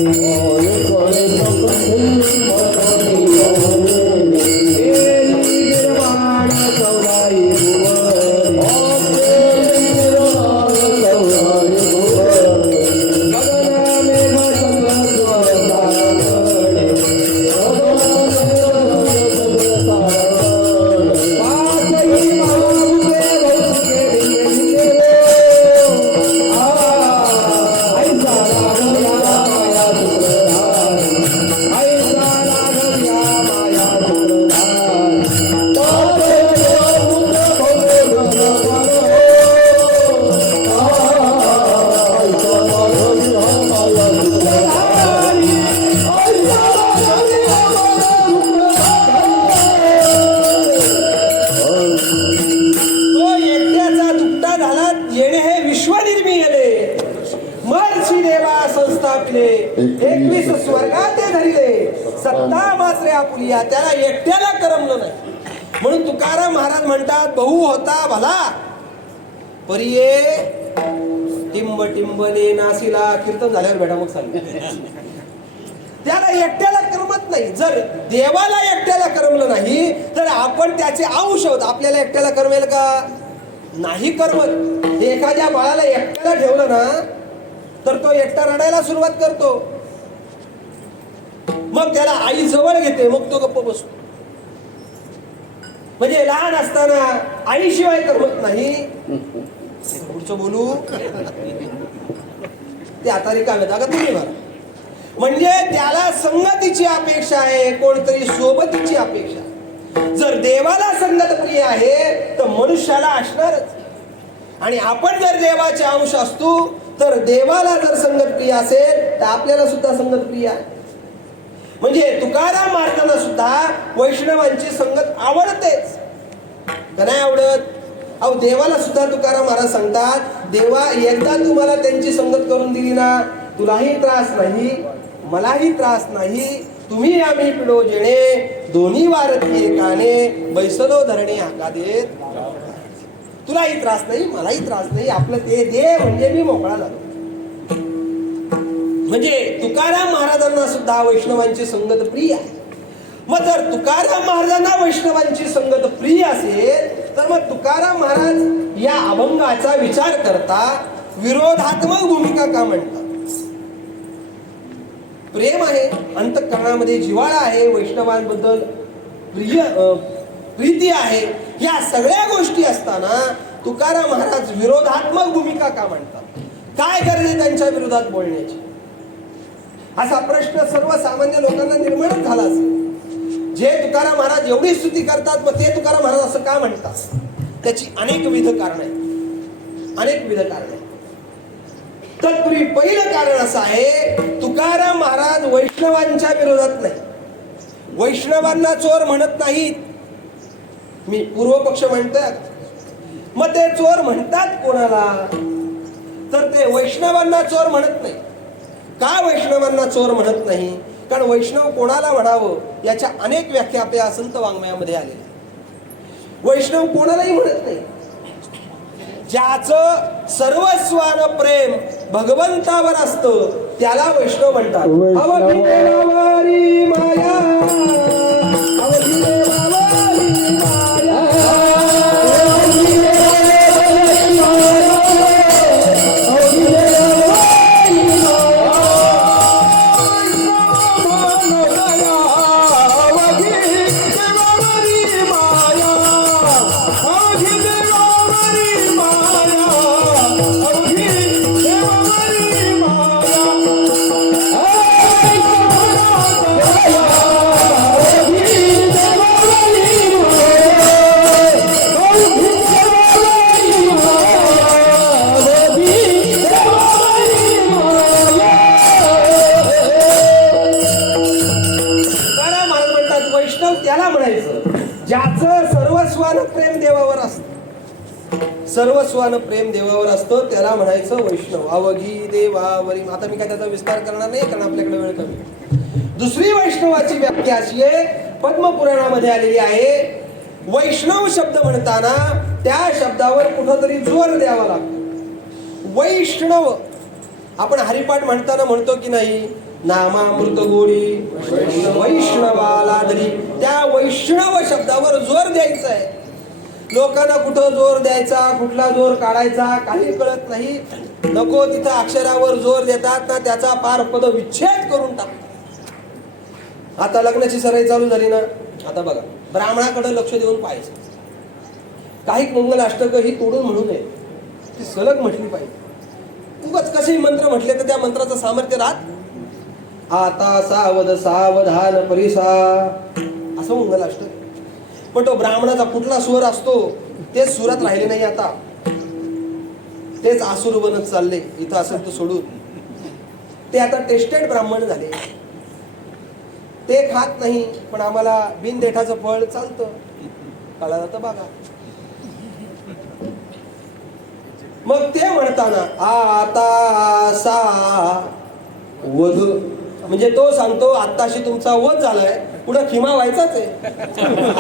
त्याला एकट्याला करमलं नाही. म्हणून तुकाराम महाराज म्हणतात बहु होता भला परिये टिंब टिंबने नासीला. कीर्तन झाल्यावर भेटा मग सांग. त्याला एकट्याला करमत नाही. जर देवाला एकट्याला करमलं नाही तर आपण त्याचे अंश आहोत. आपल्याला एकट्याला करमेल का? नाही करमत. एखाद्या बाळाला एकट्याला ठेवलं ना तर तो एकटा रडायला सुरुवात करतो. मग त्याला आई जवळ घेते, मग तो गप्प बसतो. म्हणजे लहान असताना आईशिवाय करमत नाही. पुढचं बोलू ते आता रिकामे जागा तुम्ही भरा. म्हणजे त्याला संगतीची अपेक्षा आहे, कोणतरी सोबतीची अपेक्षा. जर देवाला संगत प्रिय आहे तर मनुष्याला असणारच. आणि आपण जर देवाचे अंश असतो तर देवाला जर संगत प्रिय असेल तर आपल्याला सुद्धा संगत प्रिय आहे. म्हणजे तुकाराम महाराजांना सुद्धा वैष्णवांची संगत आवडतेच का नाही आवडत? अहो देवाला सुद्धा तुकाराम महाराज सांगतात, देवा एकदा तुम्हाला त्यांची संगत करून दिली ना, तुलाही त्रास नाही मलाही त्रास नाही. तुम्ही आम्ही पिढो जेणे दोन्ही वारती एकाने बैसलो धरणे हाका देत. तुलाही त्रास नाही मलाही त्रास नाही. आपलं ते दे म्हणजे मी मोकळा झालो. म्हणजे तुकाराम महाराजांना सुद्धा वैष्णवांची संगत प्रिय आहे. मग जर तुकाराम महाराजांना वैष्णवांची संगत प्रिय असेल तर मग तुकाराम महाराज या अभंगाचा विचार करता विरोधात्मक भूमिका का म्हणतात? प्रेम आहे, अंतःकरणामध्ये जिव्हाळा आहे, वैष्णवांबद्दल प्रीती आहे, या सगळ्या गोष्टी असताना तुकाराम महाराज विरोधात्मक भूमिका का म्हणतात? काय गरज आहे त्यांच्या विरोधात बोलण्याची? असा प्रश्न सर्वसामान्य लोकांना निर्माण झाला असेल. जे तुकाराम महाराज एवढी स्तुती करतात, मग ते तुकाराम महाराज असं का म्हणतात? त्याची अनेकविध कारण आहेत, अनेकविध कारण आहेत. तत्पूर्वी पहिलं कारण असं आहे, तुकाराम महाराज वैष्णवांच्या विरोधात नाही, वैष्णवांना चोर म्हणत नाहीत. मी पूर्व पक्ष म्हणतोय. मग ते चोर म्हणतात कोणाला? तर ते वैष्णवांना चोर म्हणत नाही. का वैष्णवांना चोर म्हणत नाही? कारण वैष्णव कोणाला म्हणावं याच्या अनेक व्याख्या आपल्या संत वाङ्मयामध्ये आलेल्या. वैष्णव कोणालाही म्हणत नाही. ज्याचं सर्वस्वानं प्रेम भगवंतावर असतं त्याला वैष्णव म्हणतात. अवघी देवावरी माया, अवघी देवावरी माया, अवघी देवावरी माया, अवघी देवावरी माया, अवघी देवावरी माया, अवघी देवावरी माया, अवघी देवावरी माया. वैष्णव त्याला म्हणायचं ज्याचं सर्वस्वानं प्रेम देवावर असतं, सर्वस्वानं प्रेम देवावर असतं त्याला म्हणायचं वैष्णव. अवघी देवावरी. आता मी काय त्याचा विस्तार करणार नाही, कारण आपल्याकडे वेळ कमी. दुसरी वैष्णवाची व्याख्या अशी आहे, पद्मपुराणामध्ये आलेली आहे. वैष्णव शब्द म्हणताना त्या शब्दावर कुठंतरी जोर द्यावा लागतो. वैष्णव आपण हरिपाठ म्हणताना म्हणतो की नाही, नामामृत गोडी वैष्णवाला धरी, त्या वैष्णव शब्दावर जोर द्यायचा आहे. लोकांना कुठं जोर द्यायचा, कुठला जोर काढायचा काही कळत नाही. नको तिथं अक्षरावर जोर देतात ना, त्याचा पार पद विच्छेद करून टाकतात. आता लग्नाची सराई चालू झाली ना, आता बघा ब्राह्मणाकडे लक्ष देऊन पाहायचं. काही मंगलाष्टक ही तोडून म्हणू नये, ती सलग म्हटली पाहिजे. उगाच कसे मंत्र म्हटले तर त्या मंत्राचं सामर्थ्य राहत. आता सावध सावधान परिसा असं मंगलाष्टक. पण तो ब्राह्मणाचा कुठला स्वर असतो तेच सुरात राहिले नाही. आता तेच आसुर बनत चालले. इथं असेल तो सोडून ते आता टेस्टेड ब्राह्मण झाले. ते खात नाही पण आम्हाला बिनदेठाचं फळ चालतं. कळालं तर बघा. मग ते म्हणताना आता सा वध म्हणजे तो सांगतो आत्ताशी तुमचा वध झालाय, पुढे खिमा व्हायचाच आहे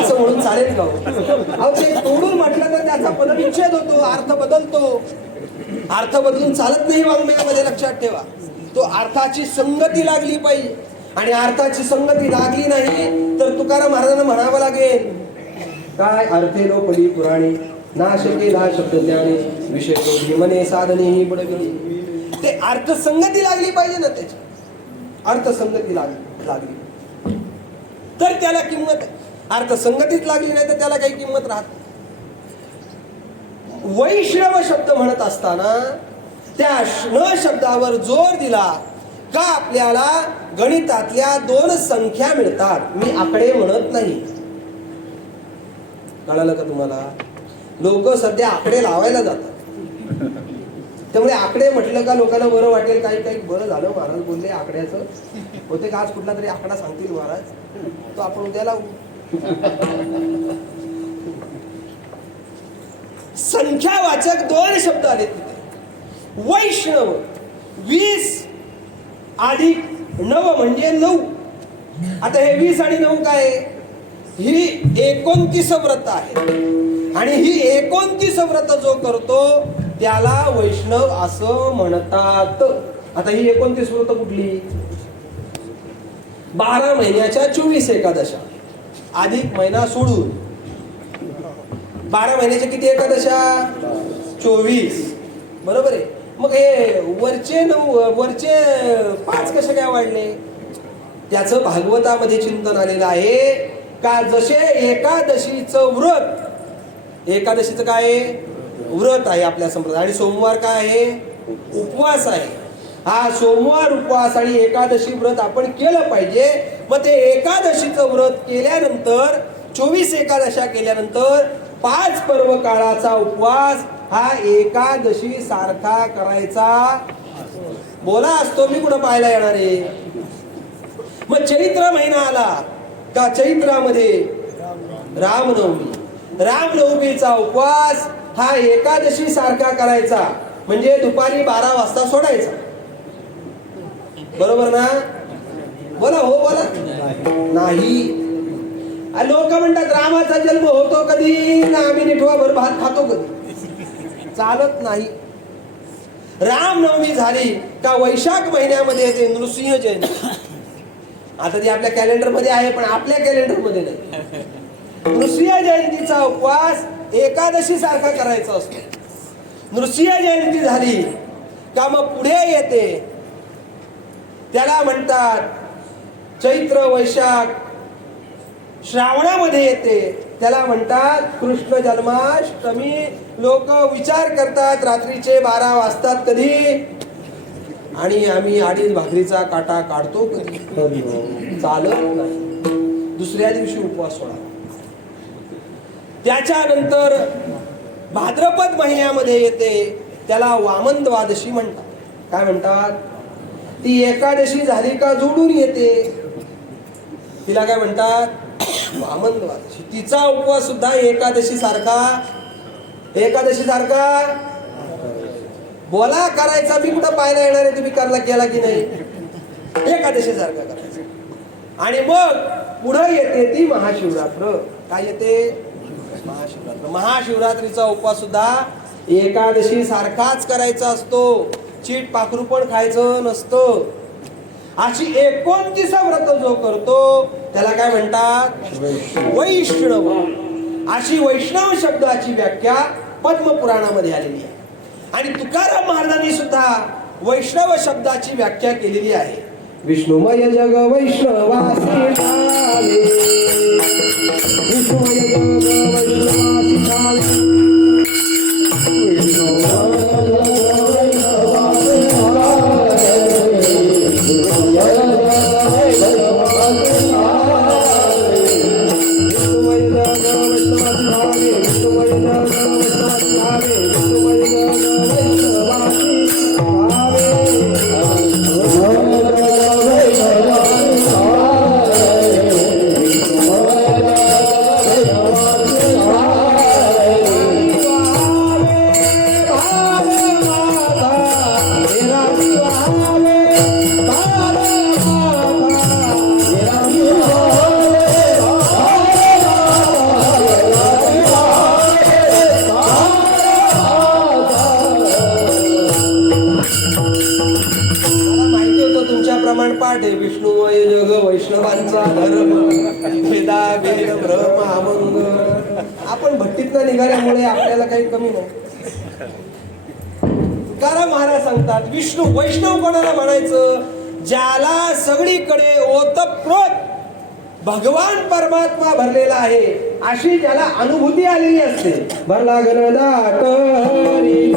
असं म्हणून चालेल का? अहो ते तोडून म्हटलं तर त्याचा पदविच्छेद होतो, अर्थ बदलतो. अर्थ बदलून चालत नाही वाङ्मयामध्ये, लक्षात ठेवा. तो अर्थाची संगती लागली पाहिजे. आणि अर्थाची संगती लागली नाही तर तुकाराम महाराजांना म्हणावं लागेल काय, अर्थे लोपली पुराणी नाश केला शब्द ज्ञाने विषय तो मने साधने ही बुडविली. ते अर्थ संगती लागली पाहिजे ना, त्याची अर्थ संगती लागली तर त्याला किंमत आहे. अर्थ संगतीच लागली नाही तर त्याला काही किंमत राहत. वैष्णव शब्द म्हणत असताना त्या न शब्दावर जोर दिला का आपल्याला गणितातल्या 2 संख्या मिळतात. मी आकडे म्हणत नाही. कळालं का तुम्हाला? लोक सध्या आकडे लावायला जातात. त्यामुळे आकडे म्हटलं का लोकांना बरं वाटेल. काही काही बरं झालं महाराज बोलले आकड्याचं. होते का आज कुठला तरी आकडा सांगतील महाराज, तो आपण उद्या लावू. संख्यावाचक 2 शब्द आले तिथे. वैष्णव 20 अधिक 9 म्हणजे 9. आता हे 20 आणि 9 काय? ही 29 व्रत आहे. आणि ही 29 व्रत जो करतो त्याला वैष्णव असं म्हणतात. आता ही 29 व्रत कुठली? 12 महिन्याच्या 24 एकादशा अधिक महिना सोडून 12 महिन्याच्या किती एकादशा? 24. बरोबर आहे. मग हे वरचे 5 कसे काय वाढले? त्याचं भागवतामध्ये चिंतन आलेलं आहे का जसे एकादशीचं व्रत, एकादशीचं काय आहे? व्रत आहे आपल्या संप्रदाय, आणि सोमवार काय आहे? उपवास आहे. हा सोमवार उपवास आणि एकादशी व्रत आपण केलं पाहिजे. मग ते एकादशीचं व्रत केल्यानंतर 24 एकादशा केल्यानंतर 5 पर्व काळाचा उपवास हा एकादशी सारखा करायचा. बोला असतो, मी कुठं पाहायला येणार आहे? मग चैत्र महिना आला का चैत्रामध्ये रामनवमी, रामनवमीचा उपवास हा एकादशी सारखा करायचा, म्हणजे दुपारी 12 वाजता सोडायचा. बरोबर ना? बोला हो, बोला. नाही. लोक म्हणतात रामाचा जन्म होतो कधी ना आम्ही निठवाभर भात खातो कधी. चालत नाही. रामनवमी झाली का वैशाख महिन्यामध्ये येते नृसिंह जयंती. आता ती आपल्या कॅलेंडर मध्ये आहे पण आपल्या कॅलेंडर मध्ये नाही. नृसिंह जयंतीचा उपवास एकादशी सारखा करायचा असतो. नृसिंह जयंती झाली का मग पुढे येते, त्याला म्हणतात चैत्र वैशाख, श्रावणामध्ये येते त्याला म्हणतात कृष्ण जन्माष्टमी. लोक विचार करतात रात्रीचे 12 वाजतात कधी आणि आम्ही 2.5 भाकरीचा काटा काढतो कधी. चालत नाही. दुसऱ्या दिवशी उपवास सोडा. त्याच्यानंतर भाद्रपद महिन्यामध्ये येते त्याला वामन द्वादशी म्हणतात. काय म्हणतात? ती एकादशी झाली का जोडून येते, तिला काय म्हणतात? वामन द्वादशी. तिचा उपवास सुद्धा एकादशी सारखा, एकादशी सारखा बोला करायचा. मी कुठं पाहायला येणार आहे? तुम्ही करला केला की नाही? एकादशी सारखा करायचा. आणि मग पुढे येते ती महाशिवरात्र. काय येते? महाशिवरात्र. महाशिवरात्रीचा उपवास सुद्धा एकादशी सारखाच करायचा असतो. चीट पाखरू पण खायचं नसतं. अशी 29 व्रत जो करतो त्याला काय म्हणतात? वैष्णव. अशी वैष्णव शब्दाची व्याख्या पद्मपुराणामध्ये आलेली आहे. आणि तुकाराम महाराजांनी सुद्धा वैष्णव शब्दाची व्याख्या केलेली आहे. विष्णुमय जग वैष्णवासी ठावे, विष्णुमय जग वैष्णवासी ठावे, पाठ आहे. विष्णुमय जग वैष्णवांचा धर्म, वेदा वेद ब्रह्म अमंग. आपण भट्टीतनं निघाल्यामुळे आपल्याला काही कमी नाही. तुकाराम महाराज सांगतात विष्णू वैष्णव कोणाला म्हणायचं? ज्याला सगळीकडे ओतप्रोत भगवान परमात्मा भरलेला आहे, अशी ज्याला अनुभूती आलेली असते. भरला गणदाट हरी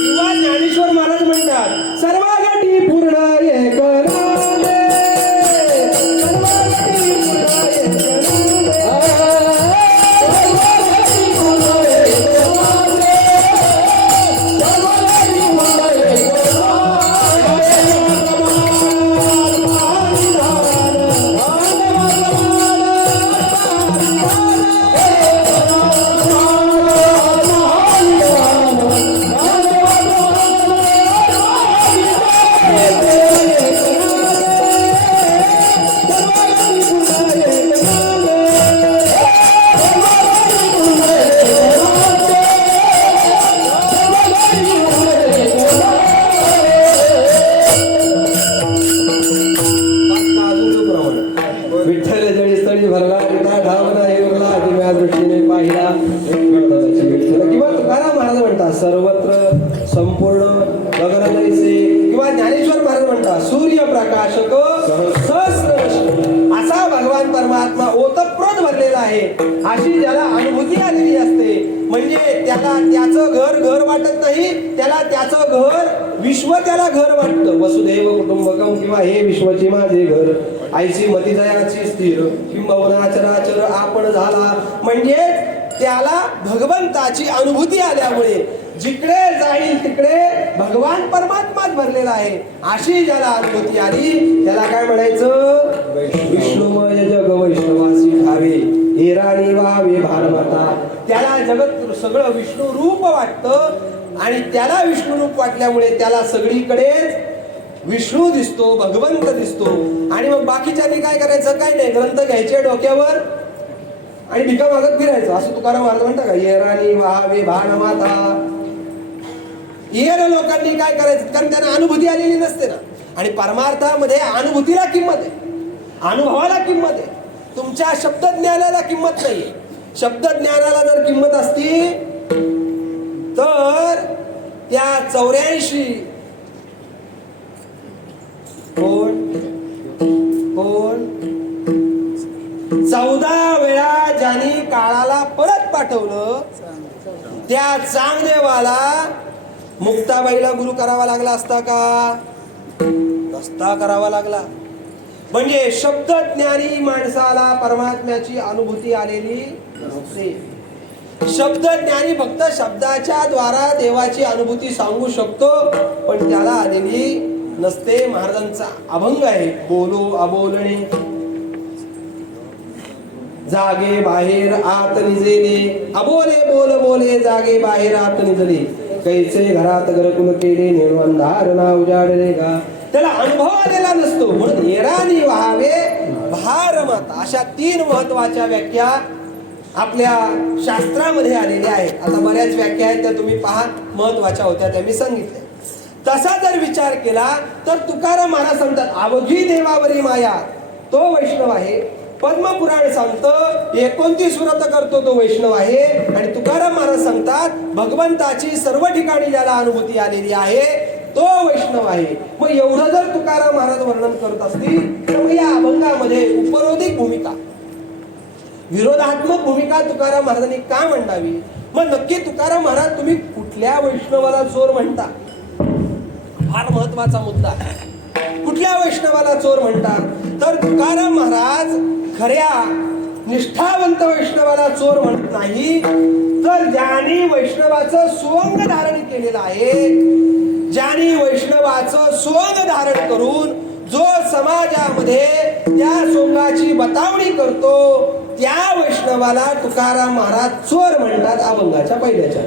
किंवा ज्ञानेश्वर महाराज म्हणतात सर्व गटी पूर्ण एक नामे, सर्व गटी पूर्ण एक विठ्ठल जळी स्थळी भरला विठा धावना हे उरला दिव्या दृष्टीने पाहिला विठ्ठल. किंवा तुकाराम महाराज म्हणतात सर्वत्र संपूर्ण गगन जैसे. किंवा ज्ञानेश्वर महाराज म्हणतात सूर्य प्रकाशक सहस्र असा भगवान परमात्मा ओतप्रोत भरलेला आहे. अशी ज्याला अनुभूती आलेली असते म्हणजे त्याला त्याचं घर घर वाटत नाही, त्याला त्याचं घर विश्व त्याला घर वाटतं. वसुदैव कुटुंबकम किंवा हे विश्वचे माझे घर, आईची मती जयाची स्थिर किंबहुना चराचर आपण झाला. म्हणजे त्याला भगवंताची अनुभूती आल्यामुळे जिकडे जाईल तिकडे भगवान परमात्माच भरलेला आहे. अशी ज्याला अनुभूती आली त्याला काय म्हणायचं? विष्णुमय जग वैष्णवासी भावे हे राणी व्हावे भारमाता. त्याला जगत सगळं विष्णू रूप वाटतं आणि त्याला विष्णू रूप वाटल्यामुळे त्याला सगळीकडेच विष्णू दिसतो, भगवंत दिसतो. आणि मग बाकीच्यांनी काय करायचं? काय नाही, ग्रंथ घ्यायचे डोक्यावर आणि भिका मागत फिरायचं. असं तुकाराम महाराज म्हणता का ये राणी व्हावे भारमाता. येर लोकांनी काय करायचं? कारण त्यांना अनुभूती आलेली नसते ना. आणि परमार्थामध्ये अनुभूतीला किंमत आहे, अनुभवाला किंमत आहे. तुमच्या शब्दज्ञानाला किंमत नाही. शब्दज्ञानाला जर किंमत असती तर त्या 84 कोण 14 वेळा ज्यांनी काळाला परत पाठवलं त्या चांगदेवाला मुक्ताबाईला गुरु करावा लागला असता का? नसता करावा लागला. म्हणजे शब्दज्ञानी माणसाला परमात्म्याची अनुभूती आलेली नसते. शब्दज्ञानी फक्त शब्दाच्या द्वारा देवाची अनुभूती सांगू शकतो पण त्याला आलेली नसते. महाराजांचा अभंग आहे बोलो अबोलणे जागे बाहेर आत निजेले. अबोले बोल बोले जागे बाहेर आत निजले. कैसे घरात घरकुल केले निर्वंधार ना उजाडले का. त्याला अनुभव आलेला नसतो म्हणून येरानी व्हावे भारमाता. अशा 3 महत्वाच्या व्याख्या आपल्या शास्त्रामध्ये आलेल्या आहेत. आता बऱ्याच व्याख्या आहेत त्या तुम्ही पहा, महत्वाच्या होत्या त्या मी सांगितल्या. तसा जर विचार केला तर तुकाराम महाराज सांगतात अवघी देवावरी माया तो वैष्णव आहे. पद्मपुराण सांगतं 29 व्रत करतो तो वैष्णव आहे. आणि तुकाराम महाराज सांगतात भगवंताची सर्व ठिकाणी ज्याला अनुभूती आलेली आहे तो वैष्णव आहे. मग एवढं जर तुकाराम महाराज वर्णन करत असतील तर मग या अभंगामध्ये उपरोधिक भूमिका, विरोधात्मक भूमिका तुकाराम महाराजांनी का मांडावी? मग नक्की तुकाराम महाराज तुम्ही कुठल्या वैष्णवाला चोर म्हणता? फार महत्वाचा मुद्दा आहे. कुठल्या वैष्णवाला चोर म्हणतात? तर तुकाराम महाराज खऱ्या निष्ठावंत वैष्णवाला चोर म्हणत नाही, तर ज्यांनी वैष्णवाचं सोंग धारण केलेलं आहे, ज्यांनी वैष्णवाचं सोंग धारण करून जो समाजामध्ये त्या सोंगाची बतावणी करतो त्या वैष्णवाला तुकाराम महाराज चोर म्हणतात. अभंगाच्या पहिल्याच्या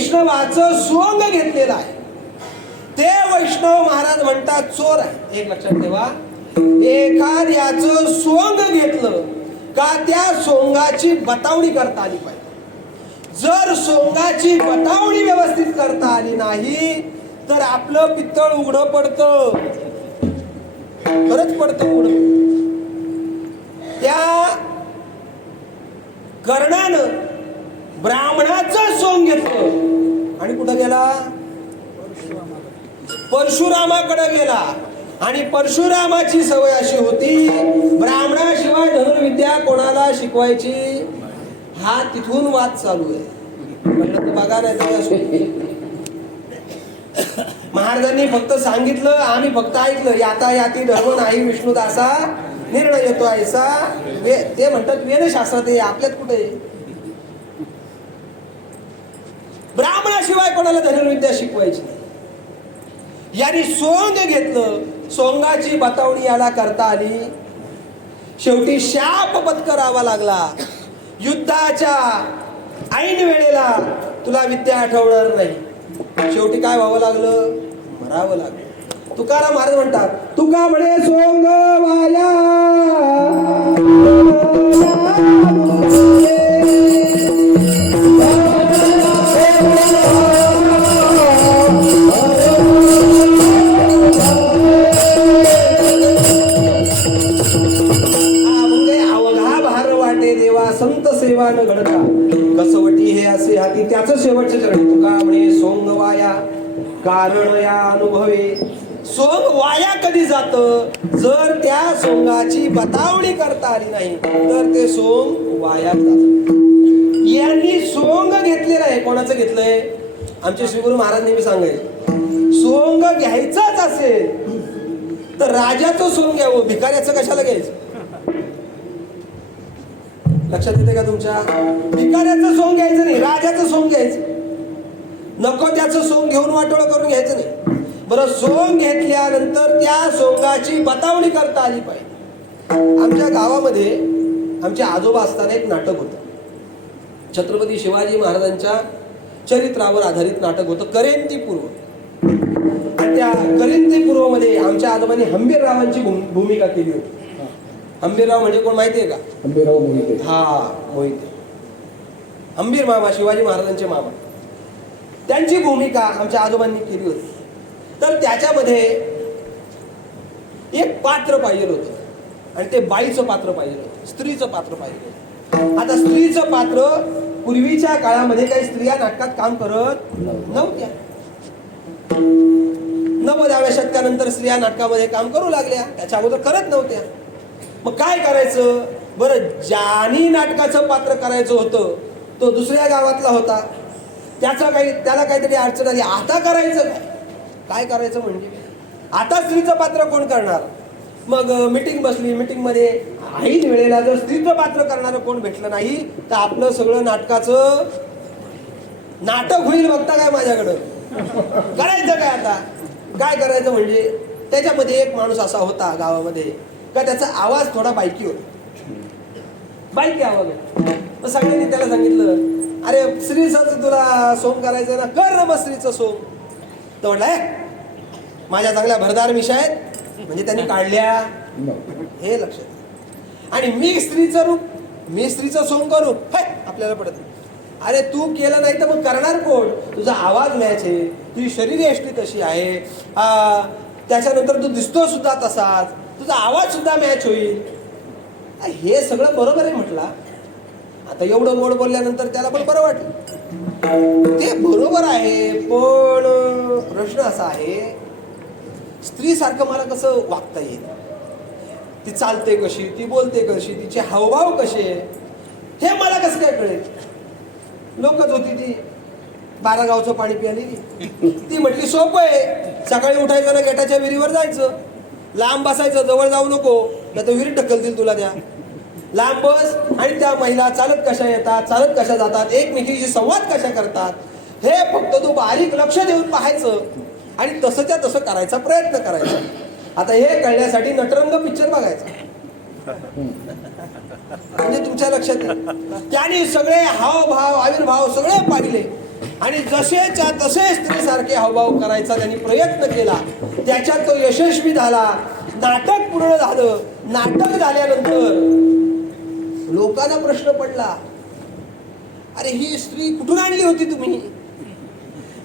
वैष्णवाचं सोंग घेतलेलं आहे ते वैष्णव महाराज म्हणतात चोर आहे. एक लक्षात ठेवा, एखाद्याचं सोंग घेतलं का त्या सोंगाची बतावणी करता आली पाहिजे. जर सोंगाची बतावणी व्यवस्थित करता आली नाही तर आपलं पित्तळ उघडं पडतं, खरंच पडतं उघडं. त्या कर्णानं ब्राह्मणाचं सोंग घेतलं आणि कुठं गेला, परशुरामाकडे गेला. आणि परशुरामाची सवय अशी होती, ब्राह्मणाशिवाय धनुर्विद्या कोणाला शिकवायची. हा तिथून वाद चालू आहे. म्हणलं तर बघा नाही तर महाराजांनी फक्त सांगितलं, आम्ही फक्त ऐकलं. याता याती धर्म नाही विष्णुदासा, निर्णय येतो ऐसा. ते म्हणतात वेदशास्त्रात आहे, आपल्यात कुठे. ब्राह्मणाशिवाय कोणाला धनुर्विद्या शिकवायची नाही. याने सोंग घेतलं, सोंगाची बतावणी याला करता आली. शेवटी शाप पत्करावा लागला. युद्धाच्या ऐन वेळेला तुला विद्या आठवणार नाही. शेवटी काय व्हावं लागलं, मरावं लागलं. तुकाराम महाराज म्हणतात, तुका म्हणे सोंग वाया संत सेवा न घडता कसवटी हे असे हाती त्याच शेवटचे चरण. तुका म्हणे सोंग वाया कारण या अनुभवे. सोंग वाया कधी जात, जर त्या सोंगाची बतावणी करता आली नाही तर ते सोंग वाया जात. यांनी सोंग घेतलेलं आहे. कोणाचं घेतलंय, आमचे श्रीगुरु महाराज नेहमी सांगायचे, सोंग घ्यायचंच असेल तर राजाचं सोंग घ्यावं, भिकाऱ्याचं कशाला घ्यायचं. लक्षात येते का तुमच्या. भिकाऱ्याचं सोंग घ्यायचं नाही, राजाचं सोंग घ्यायचं. नको त्याचं सोंग घेऊन वाटोळ करून घ्यायचं नाही. बरं, सोंग घेतल्यानंतर त्या सोंगाची बतावणी करता आली पाहिजे. आमच्या गावामध्ये आमचे आजोबा असताना एक नाटक होतं. छत्रपती शिवाजी महाराजांच्या चरित्रावर आधारित नाटक होतं, करेंती पूर्व. आणि त्या करेंती पूर्व मध्ये आमच्या आजोबांनी हंबीररावांची भूमिका केली होती. हंबीरराव म्हणजे कोण माहितीये का, हंबीरराव मोहिते. हा, मोहिते. हंबीर मामा, शिवाजी महाराजांचे मामा, त्यांची भूमिका आमच्या आजोबांनी केली होती. तर त्याच्यामध्ये एक पात्र पाहिजे होतं आणि ते बाईचं पात्र पाहिजे होतं, स्त्रीचं पात्र पाहिजे होतं. आता स्त्रीचं पात्र पूर्वीच्या काळामध्ये काही स्त्रिया नाटकात काम करत नव्हत्या. 90व्या शतकानंतर स्त्रिया नाटकामध्ये काम करू लागल्या, त्याच्या अगोदर करत नव्हत्या. मग काय करायचं बरं, ज्यानी नाटकाचं पात्र करायचं होतं तो दुसऱ्या गावातला होता, त्याला काहीतरी अडचण आली. आता करायचं काय करायचं म्हणजे आता स्त्रीचं पात्र कोण करणार. मग मीटिंग बसली. मीटिंग मध्ये ऐन वेळेला जर स्त्रीचं पात्र करणारं कोण भेटलं नाही तर आपलं सगळं नाटकाचं नाटक होईल. बघता काय माझ्याकडं, करायचं काय आता, काय करायचं म्हणजे. त्याच्यामध्ये एक माणूस असा होता गावामध्ये का त्याचा आवाज थोडा बायकी होता, बायकी आवाज होता. मग सगळ्यांनी त्याला सांगितलं, अरे स्त्रीचं तुला सोंग करायचं ना, कर ना मग स्त्रीचं सोंग. तो म्हटलाय माझ्या चांगल्या भरदार मिशा आहेत, म्हणजे त्यांनी काढल्या, हे लक्षात. आणि मी स्त्रीचं सोंग करू, आपल्याला पडत नाही. अरे तू केलं नाही तर मग करणार कोण. तुझा आवाज मॅच आहे, तुझी शरीरयष्टी तशी आहे, त्याच्यानंतर तू दिसतो सुद्धा तसाच, तुझा आवाज सुद्धा मॅच होईल. हे सगळं बरोबर आहे म्हटला. आता एवढं गोड बोलल्यानंतर त्याला पण बरं वाटलं. ते बरोबर आहे, पण प्रश्न असा आहे, स्त्री सारखं मला कसं वागता येईल. ती चालते कशी, ती बोलते कशी, तिचे हावभाव कसे, हे मला कसं काय कळेल. लोकच होती ती 12 गावचं पाणी प्याली. ती म्हटली सोपं आहे, सकाळी उठायचं ना गेटाच्या विहिरीवर जायचं, लांब बसायचं, जवळ जाऊ नको नाही तर विहिरीत ढकलतील तुला. त्या लांब बस आणि त्या महिला चालत कशा येतात, चालत कशा जातात, एकमेकीशी संवाद कशा करतात, हे फक्त तू बारीक लक्ष देऊन पाहायचं आणि तसंच्या तसं करायचा प्रयत्न करायचा. आता हे कळण्यासाठी नटरंग पिक्चर बघायचा, म्हणजे तुमच्या लक्षात येईल. त्याने सगळे हावभाव आविर्भाव सगळे पाहिले आणि जसेच्या तसे स्त्रीसारखे हावभाव करायचा त्यांनी प्रयत्न केला. त्याच्यात तो यशस्वी झाला. नाटक पूर्ण झालं. नाटक झाल्यानंतर लोकांना प्रश्न पडला, अरे ही स्त्री कुठून आणली होती तुम्ही?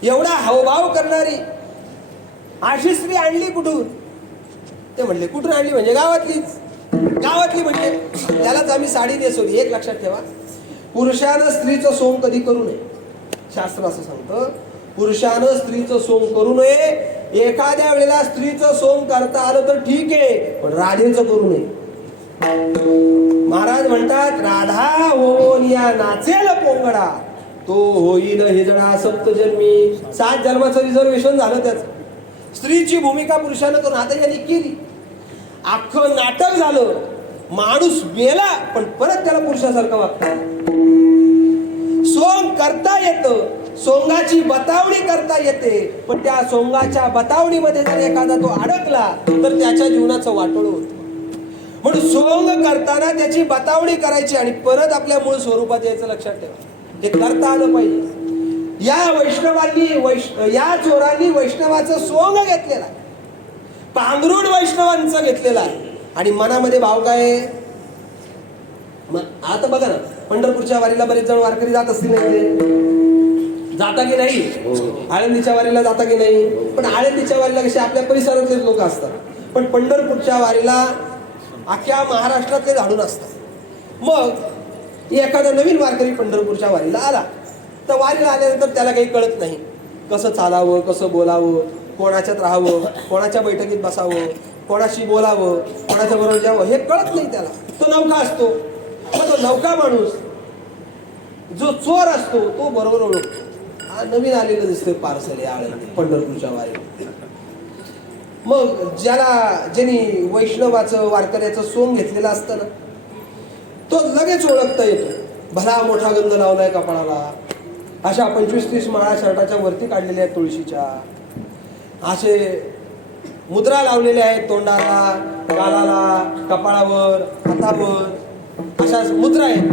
एवढा हावभाव करणारी अशी स्त्री आणली कुठून? ते म्हणले कुठून आणली म्हणजे गावातलीच. गावातली म्हणजे त्यालाच आम्ही साडी नेसवली. एक लक्षात ठेवा, पुरुषानं स्त्रीचं सोंग कधी करू नये. शास्त्र असं सांगतं, पुरुषानं स्त्रीचं सोंग करू नये. एखाद्या वेळेला स्त्रीचं सोंग करता आलं तर ठीक आहे, पण राधेचं करू नये. महाराज म्हणतात, राधा होऊन या नाचेल पोंगडा, तो होईल हिजडा सप्तजन्मी. 7 जन्माचं रिझर्वेशन झालं त्याचं. स्त्रीची भूमिका पुरुषानं करून आता यांनी केली. अख्खं नाटक झालं. माणूस मेला पण परत त्याला पुरुषासारखं वागतात. सोंग करता येतं, सोंगाची बतावणी करता येते, पण त्या सोंगाच्या बतावणीमध्ये जर एखादा तो अडकला तर त्याच्या जीवनाचं वाटोळं होतं. म्हणून सोंग करताना त्याची बतावणी करायची आणि परत आपल्या मूळ स्वरूपात यायचं. लक्षात ठेवा, हे करता आलं पाहिजे. या वैष्णवांनी या चोरांनी वैष्णवाचं सोंग घेतलेलं आहे, पांघरुण वैष्णवांचं घेतलेलं आहे. आणि मनामध्ये भाव काय? आता बघा ना, पंढरपूरच्या वारीला बरेच जण वारकरी जात असतील ना, इथे जाता की नाही? आळंदीच्या वारीला जाता की नाही? पण आळंदीच्या वारीला कसे आपल्या परिसरातलेच लोक असतात, पण पंढरपूरच्या वारीला अख्ख्या महाराष्ट्रातले झाडून असतात. मग एखादा नवीन वारकरी पंढरपूरच्या वारीला आला तर वारीला आल्यानंतर त्याला काही कळत नाही, कसं चालावं, कसं बोलावं, कोणाच्यात राहावं, कोणाच्या बैठकीत बसावं, कोणाशी बोलावं, कोणाच्या बरोबर जावं, हे कळत नाही त्याला. तो नवखा असतो. मग तो नवखा माणूस जो चोर असतो तो बरोबर ओळखतो, हा नवीन आलेलं दिसतोय पार्सल आहे आळंदी पंढरपूरच्या वारीला. मग ज्यांनी वैष्णवाचं वारकऱ्याचं सोंग घेतलेलं असतं ना, तो लगेच ओळखता येतो. भला मोठा गंध लावलाय कपाळाला, अशा 25-30 माळा शर्टाच्या वरती काढलेल्या आहेत तुळशीच्या, असे मुद्रा लावलेल्या आहेत तोंडाला, गालाला, कपाळावर, हातावर, अशा मुद्रा आहेत.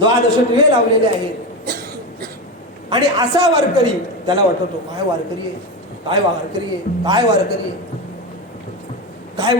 12 टिळे लावलेले आहेत. आणि असा वारकरी त्याला वाटतो काय वारकरी आहे, काय वारकरी आहे, काय वारकरी आहे, काय